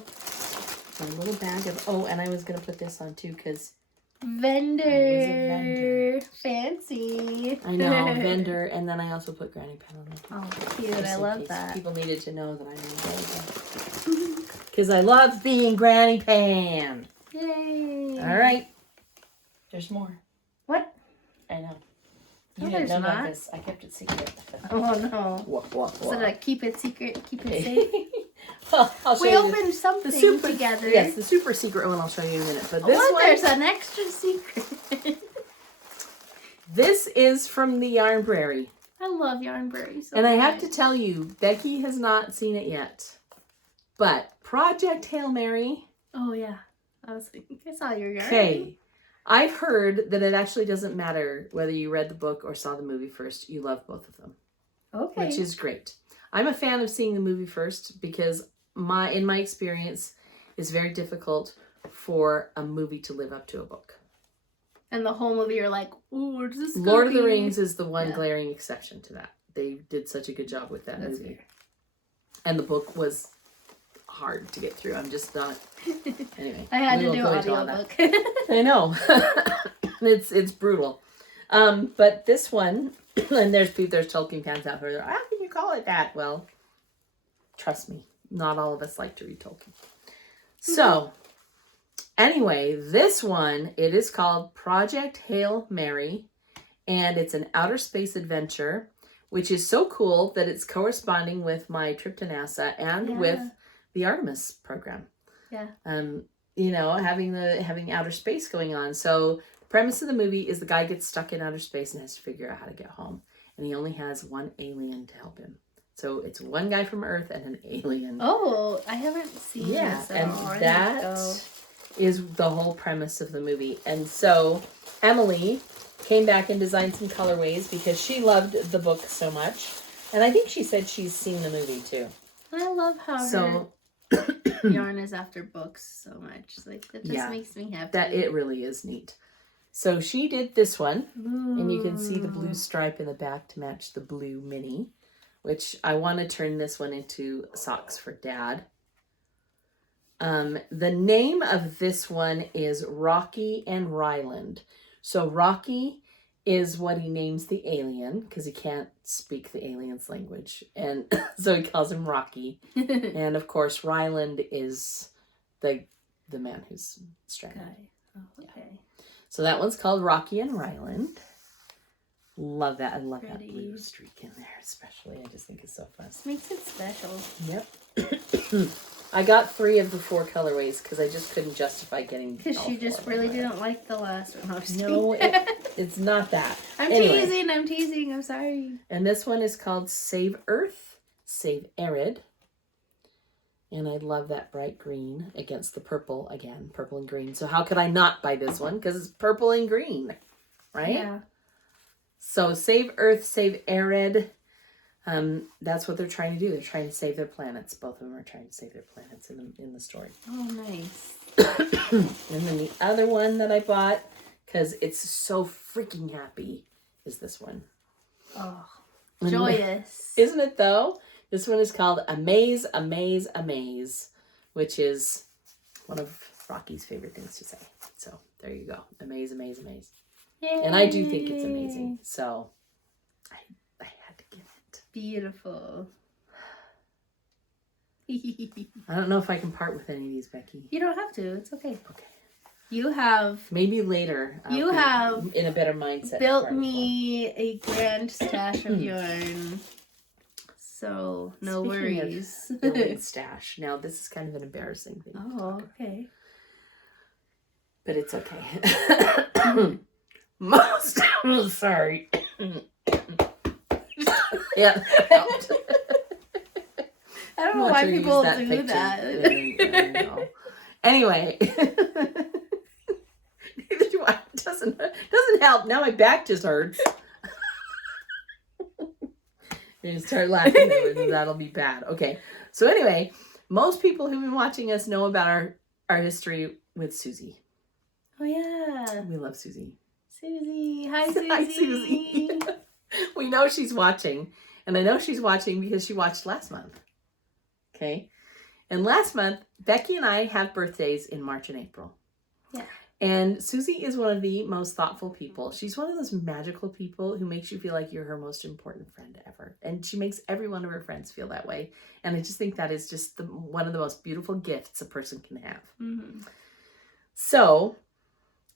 A little bag of. Oh, and I was gonna put this on too because Vendor. vendor. Fancy. I know vendor, and then I also put Granny Pen on it. Oh, cute. Just I in love case that. People needed to know that I'm in vendor because I love being Granny Pan. Yay. All right. There's more. What? I know. No, You didn't there's know not. about this. I kept it secret. Oh no. What? Is it a keep it secret, keep it safe? Well, I'll show We you opened something the super together. Yes, the super secret one I'll show you in a minute. But this Look, one, there's an extra secret. this is from the Yarn Prairie. I love Yarn Berry so And I have to much. tell you, Becky has not seen it yet. But Project Hail Mary. Oh yeah. I saw your yarn. Okay. I've heard that it actually doesn't matter whether you read the book or saw the movie first. You love both of them. Okay. Which is great. I'm a fan of seeing the movie first because in my experience, it's very difficult for a movie to live up to a book. And the whole movie, you're like, ooh, where's this Lord of the going? Rings is the one Yeah. glaring exception to that. They did such a good job with that That's movie. fair. And the book was hard to get through. I'm just not. Anyway, I had we to won't do go into all that. audiobook. I know. it's brutal. But this one, and there's Tolkien fans out there. How can you call it that? Well, trust me, not all of us like to read Tolkien. So, anyway, this one, it is called Project Hail Mary, and it's an outer space adventure, which is so cool that it's corresponding with my trip to NASA and with the Artemis program. Yeah. You know, having outer space going on. So the premise of the movie is the guy gets stuck in outer space and has to figure out how to get home. And he only has one alien to help him. So it's one guy from Earth and an alien. Oh, I haven't seen this at and all. I that need to go. is the whole premise of the movie. And so Emily came back and designed some colorways because she loved the book so much. And I think she said she's seen the movie too. I love how her yarn is after books so much. Like, that just makes me happy. That it really is neat. So she did this one. Ooh. And you can see the blue stripe in the back to match the blue mini, which I want to turn this one into socks for Dad. The name of this one is Rocky and Ryland. So Rocky is what he names the alien because he can't speak the alien's language. And so he calls him Rocky. And of course, Ryland is the man who's stranded. Oh, okay. So that one's called Rocky and Ryland. Love that. I love that Pretty. blue streak in there, especially. I just think it's so fun. This makes it special. Yep. I got 3 of the 4 colorways because I just couldn't justify getting. Because all she 4 just of them. really didn't like the last one. I'm just No, kidding. it's not that. I'm Anyway. teasing. I'm sorry. And this one is called Save Earth, Save Arid. And I love that bright green against the purple again, purple and green. So how could I not buy this one? Because it's purple and green, right? Yeah. So Save Earth, Save Arid. That's what they're trying to do. They're trying to save their planets. Both of them are trying to save their planets in the story. Oh, nice. And then the other one that I bought, because it's so freaking happy, is this one. Oh, joyous. Isn't it though? This one is called Amaze, Amaze, Amaze, which is one of Rocky's favorite things to say. So there you go. Amaze, Amaze, Amaze. Yay. And I do think it's amazing. So I had to give it. Beautiful. I don't know if I can part with any of these, Becky. You don't have to. It's okay. Okay. You have Maybe later. I'll be in a better mindset. to built part with me a grand stash of yarn. so no Speaking of worries. building stash. Now, this is kind of an embarrassing thing. to Oh, talk about, okay. but it's okay. Sorry. Yeah. I don't know why people do that. Anyway. Neither do I. It doesn't help. Now my back just hurts. You're going to start laughing, and that'll be bad. Okay. So anyway, most people who've been watching us know about our history with Susie. Oh, yeah. We love Susie. Susie. Hi, Susie. Hi, Susie. We know she's watching. And I know she's watching because she watched last month. Okay. And last month, Becky and I have birthdays in March and April. Yeah. And Susie is one of the most thoughtful people. She's one of those magical people who makes you feel like you're her most important friend ever. And she makes every one of her friends feel that way. And I just think that is just one of the most beautiful gifts a person can have. Mm-hmm. So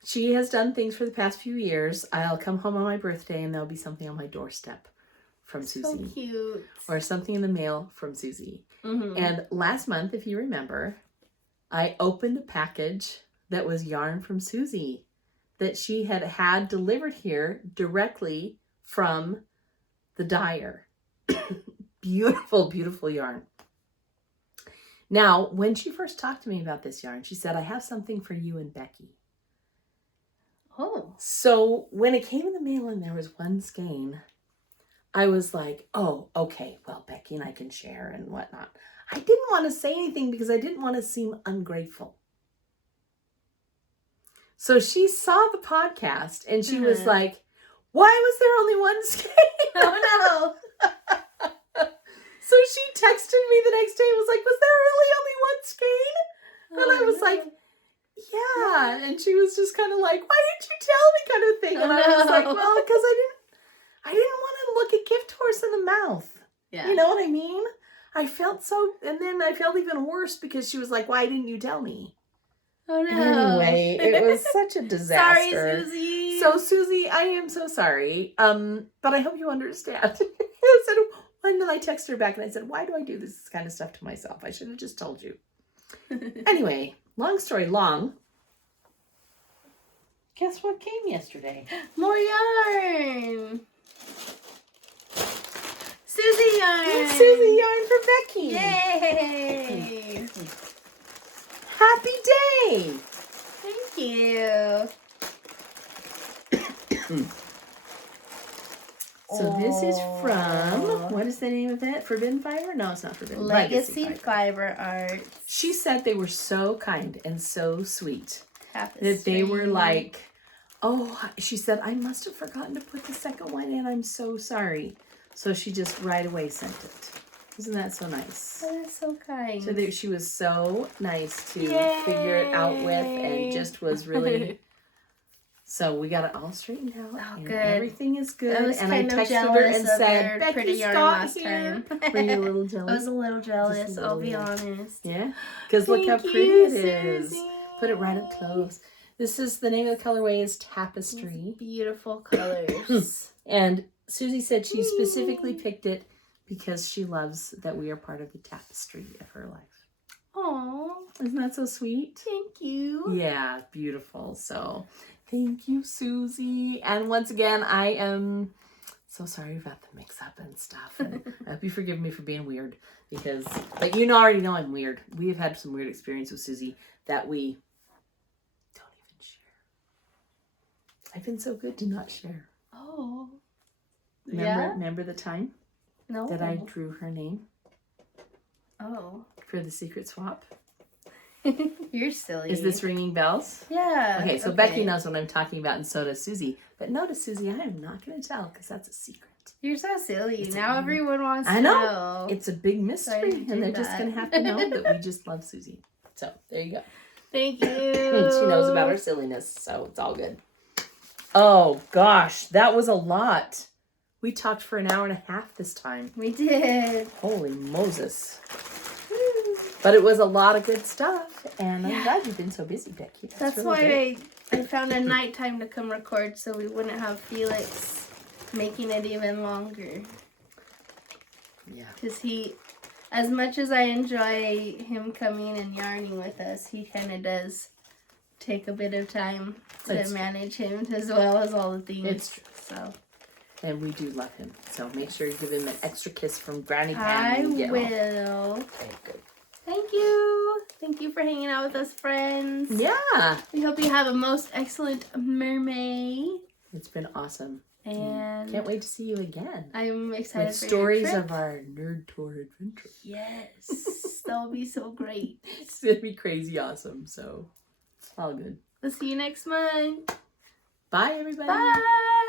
she has done things for the past few years. I'll come home on my birthday and there'll be something on my doorstep from Susie. So cute. Or something in the mail from Susie. Mm-hmm. And last month, if you remember, I opened a package that was yarn from Susie that she had delivered here directly from the dyer. Beautiful, beautiful yarn. Now, when she first talked to me about this yarn, she said, I have something for you and Becky. Oh. So when it came in the mail and there was one skein, I was like, oh, okay, well, Becky and I can share and whatnot. I didn't want to say anything because I didn't want to seem ungrateful. So she saw the podcast and she was like, why was there only one skein? Oh, no. So she texted me the next day and was like, was there really only one skein? And I was like, yeah. And she was just kind of like, why didn't you tell me kind of thing? And I was like, well, because I didn't want to look a gift horse in the mouth. Yeah. You know what I mean? I felt so, and then I felt even worse because she was like, why didn't you tell me? Oh, no. Anyway, it was such a disaster. Sorry, Susie. So, Susie, I am so sorry. But I hope you understand. I said, and then I texted her back and I said, why do I do this kind of stuff to myself? I should have just told you. Anyway, long story long. Guess what came yesterday? More yarn. Susie yarn. It's Susie yarn for Becky. Yay. Happy day. Thank you. So this is from, what is the name of it? Forbidden Fiber? No, it's not Forbidden. Legacy Fiber Arts. She said they were so kind and so sweet. Tapestry. That they were like, oh, she said, I must have forgotten to put the second one in. I'm so sorry. So she just right away sent it. Isn't that so nice? That is so kind. So she was so nice to Yay. figure it out with and just was really... So we got it all straightened out. Oh, and good. Everything is good. I was and I kind of texted jealous her and of said, your pretty Becky's yarn got last here. time. Were you a little jealous? I was a little jealous, Just a little, I'll be yeah. honest. Yeah? Because look how Thank pretty you, it is. Susie. Put it right up close. This is, the name of the colorway is Tapestry. Beautiful colors. And Susie said she specifically picked it because she loves that we are part of the tapestry of her life. Aww. Isn't that so sweet? Thank you. Yeah, beautiful. So thank you, Susie. And once again, I am so sorry about the mix-up and stuff. And I hope you forgive me for being weird because, like, you already know I'm weird. We have had some weird experience with Susie that we don't even share. I've been so good to not share. Oh. Remember the time No. that I drew her name Oh. for the secret swap? You're silly. Is this ringing bells? Yeah. Okay, so Becky knows what I'm talking about, and so does Susie. But notice, Susie, I am not going to tell because that's a secret. You're so silly. It's Now everyone wants to I know. know. It's a big mystery, and they're just going to have to know that we just love Susie. So there you go. Thank you. She knows about our silliness, so it's all good. Oh, gosh, that was a lot. We talked for an hour and a half this time. We did. Holy Moses. But it was a lot of good stuff, and I'm glad you've been so busy, Becky. That's really why great. I found a nighttime to come record so we wouldn't have Felix making it even longer. Yeah. Because he, as much as I enjoy him coming and yarning with us, he kind of does take a bit of time to It's true. manage him as well as all the things. It's true. So And we do love him. So make sure you give him an extra kiss from Granny Pam I when you get home. will. Okay, good. Thank you. Thank you for hanging out with us, friends. Yeah. We hope you have a most excellent mermaid. It's been awesome. And Can't wait to see you again. I'm excited With for stories your trip. of our nerd tour adventure. Yes, that'll be so great. It's gonna be crazy awesome. So all good. We'll see you next month. Bye everybody. Bye.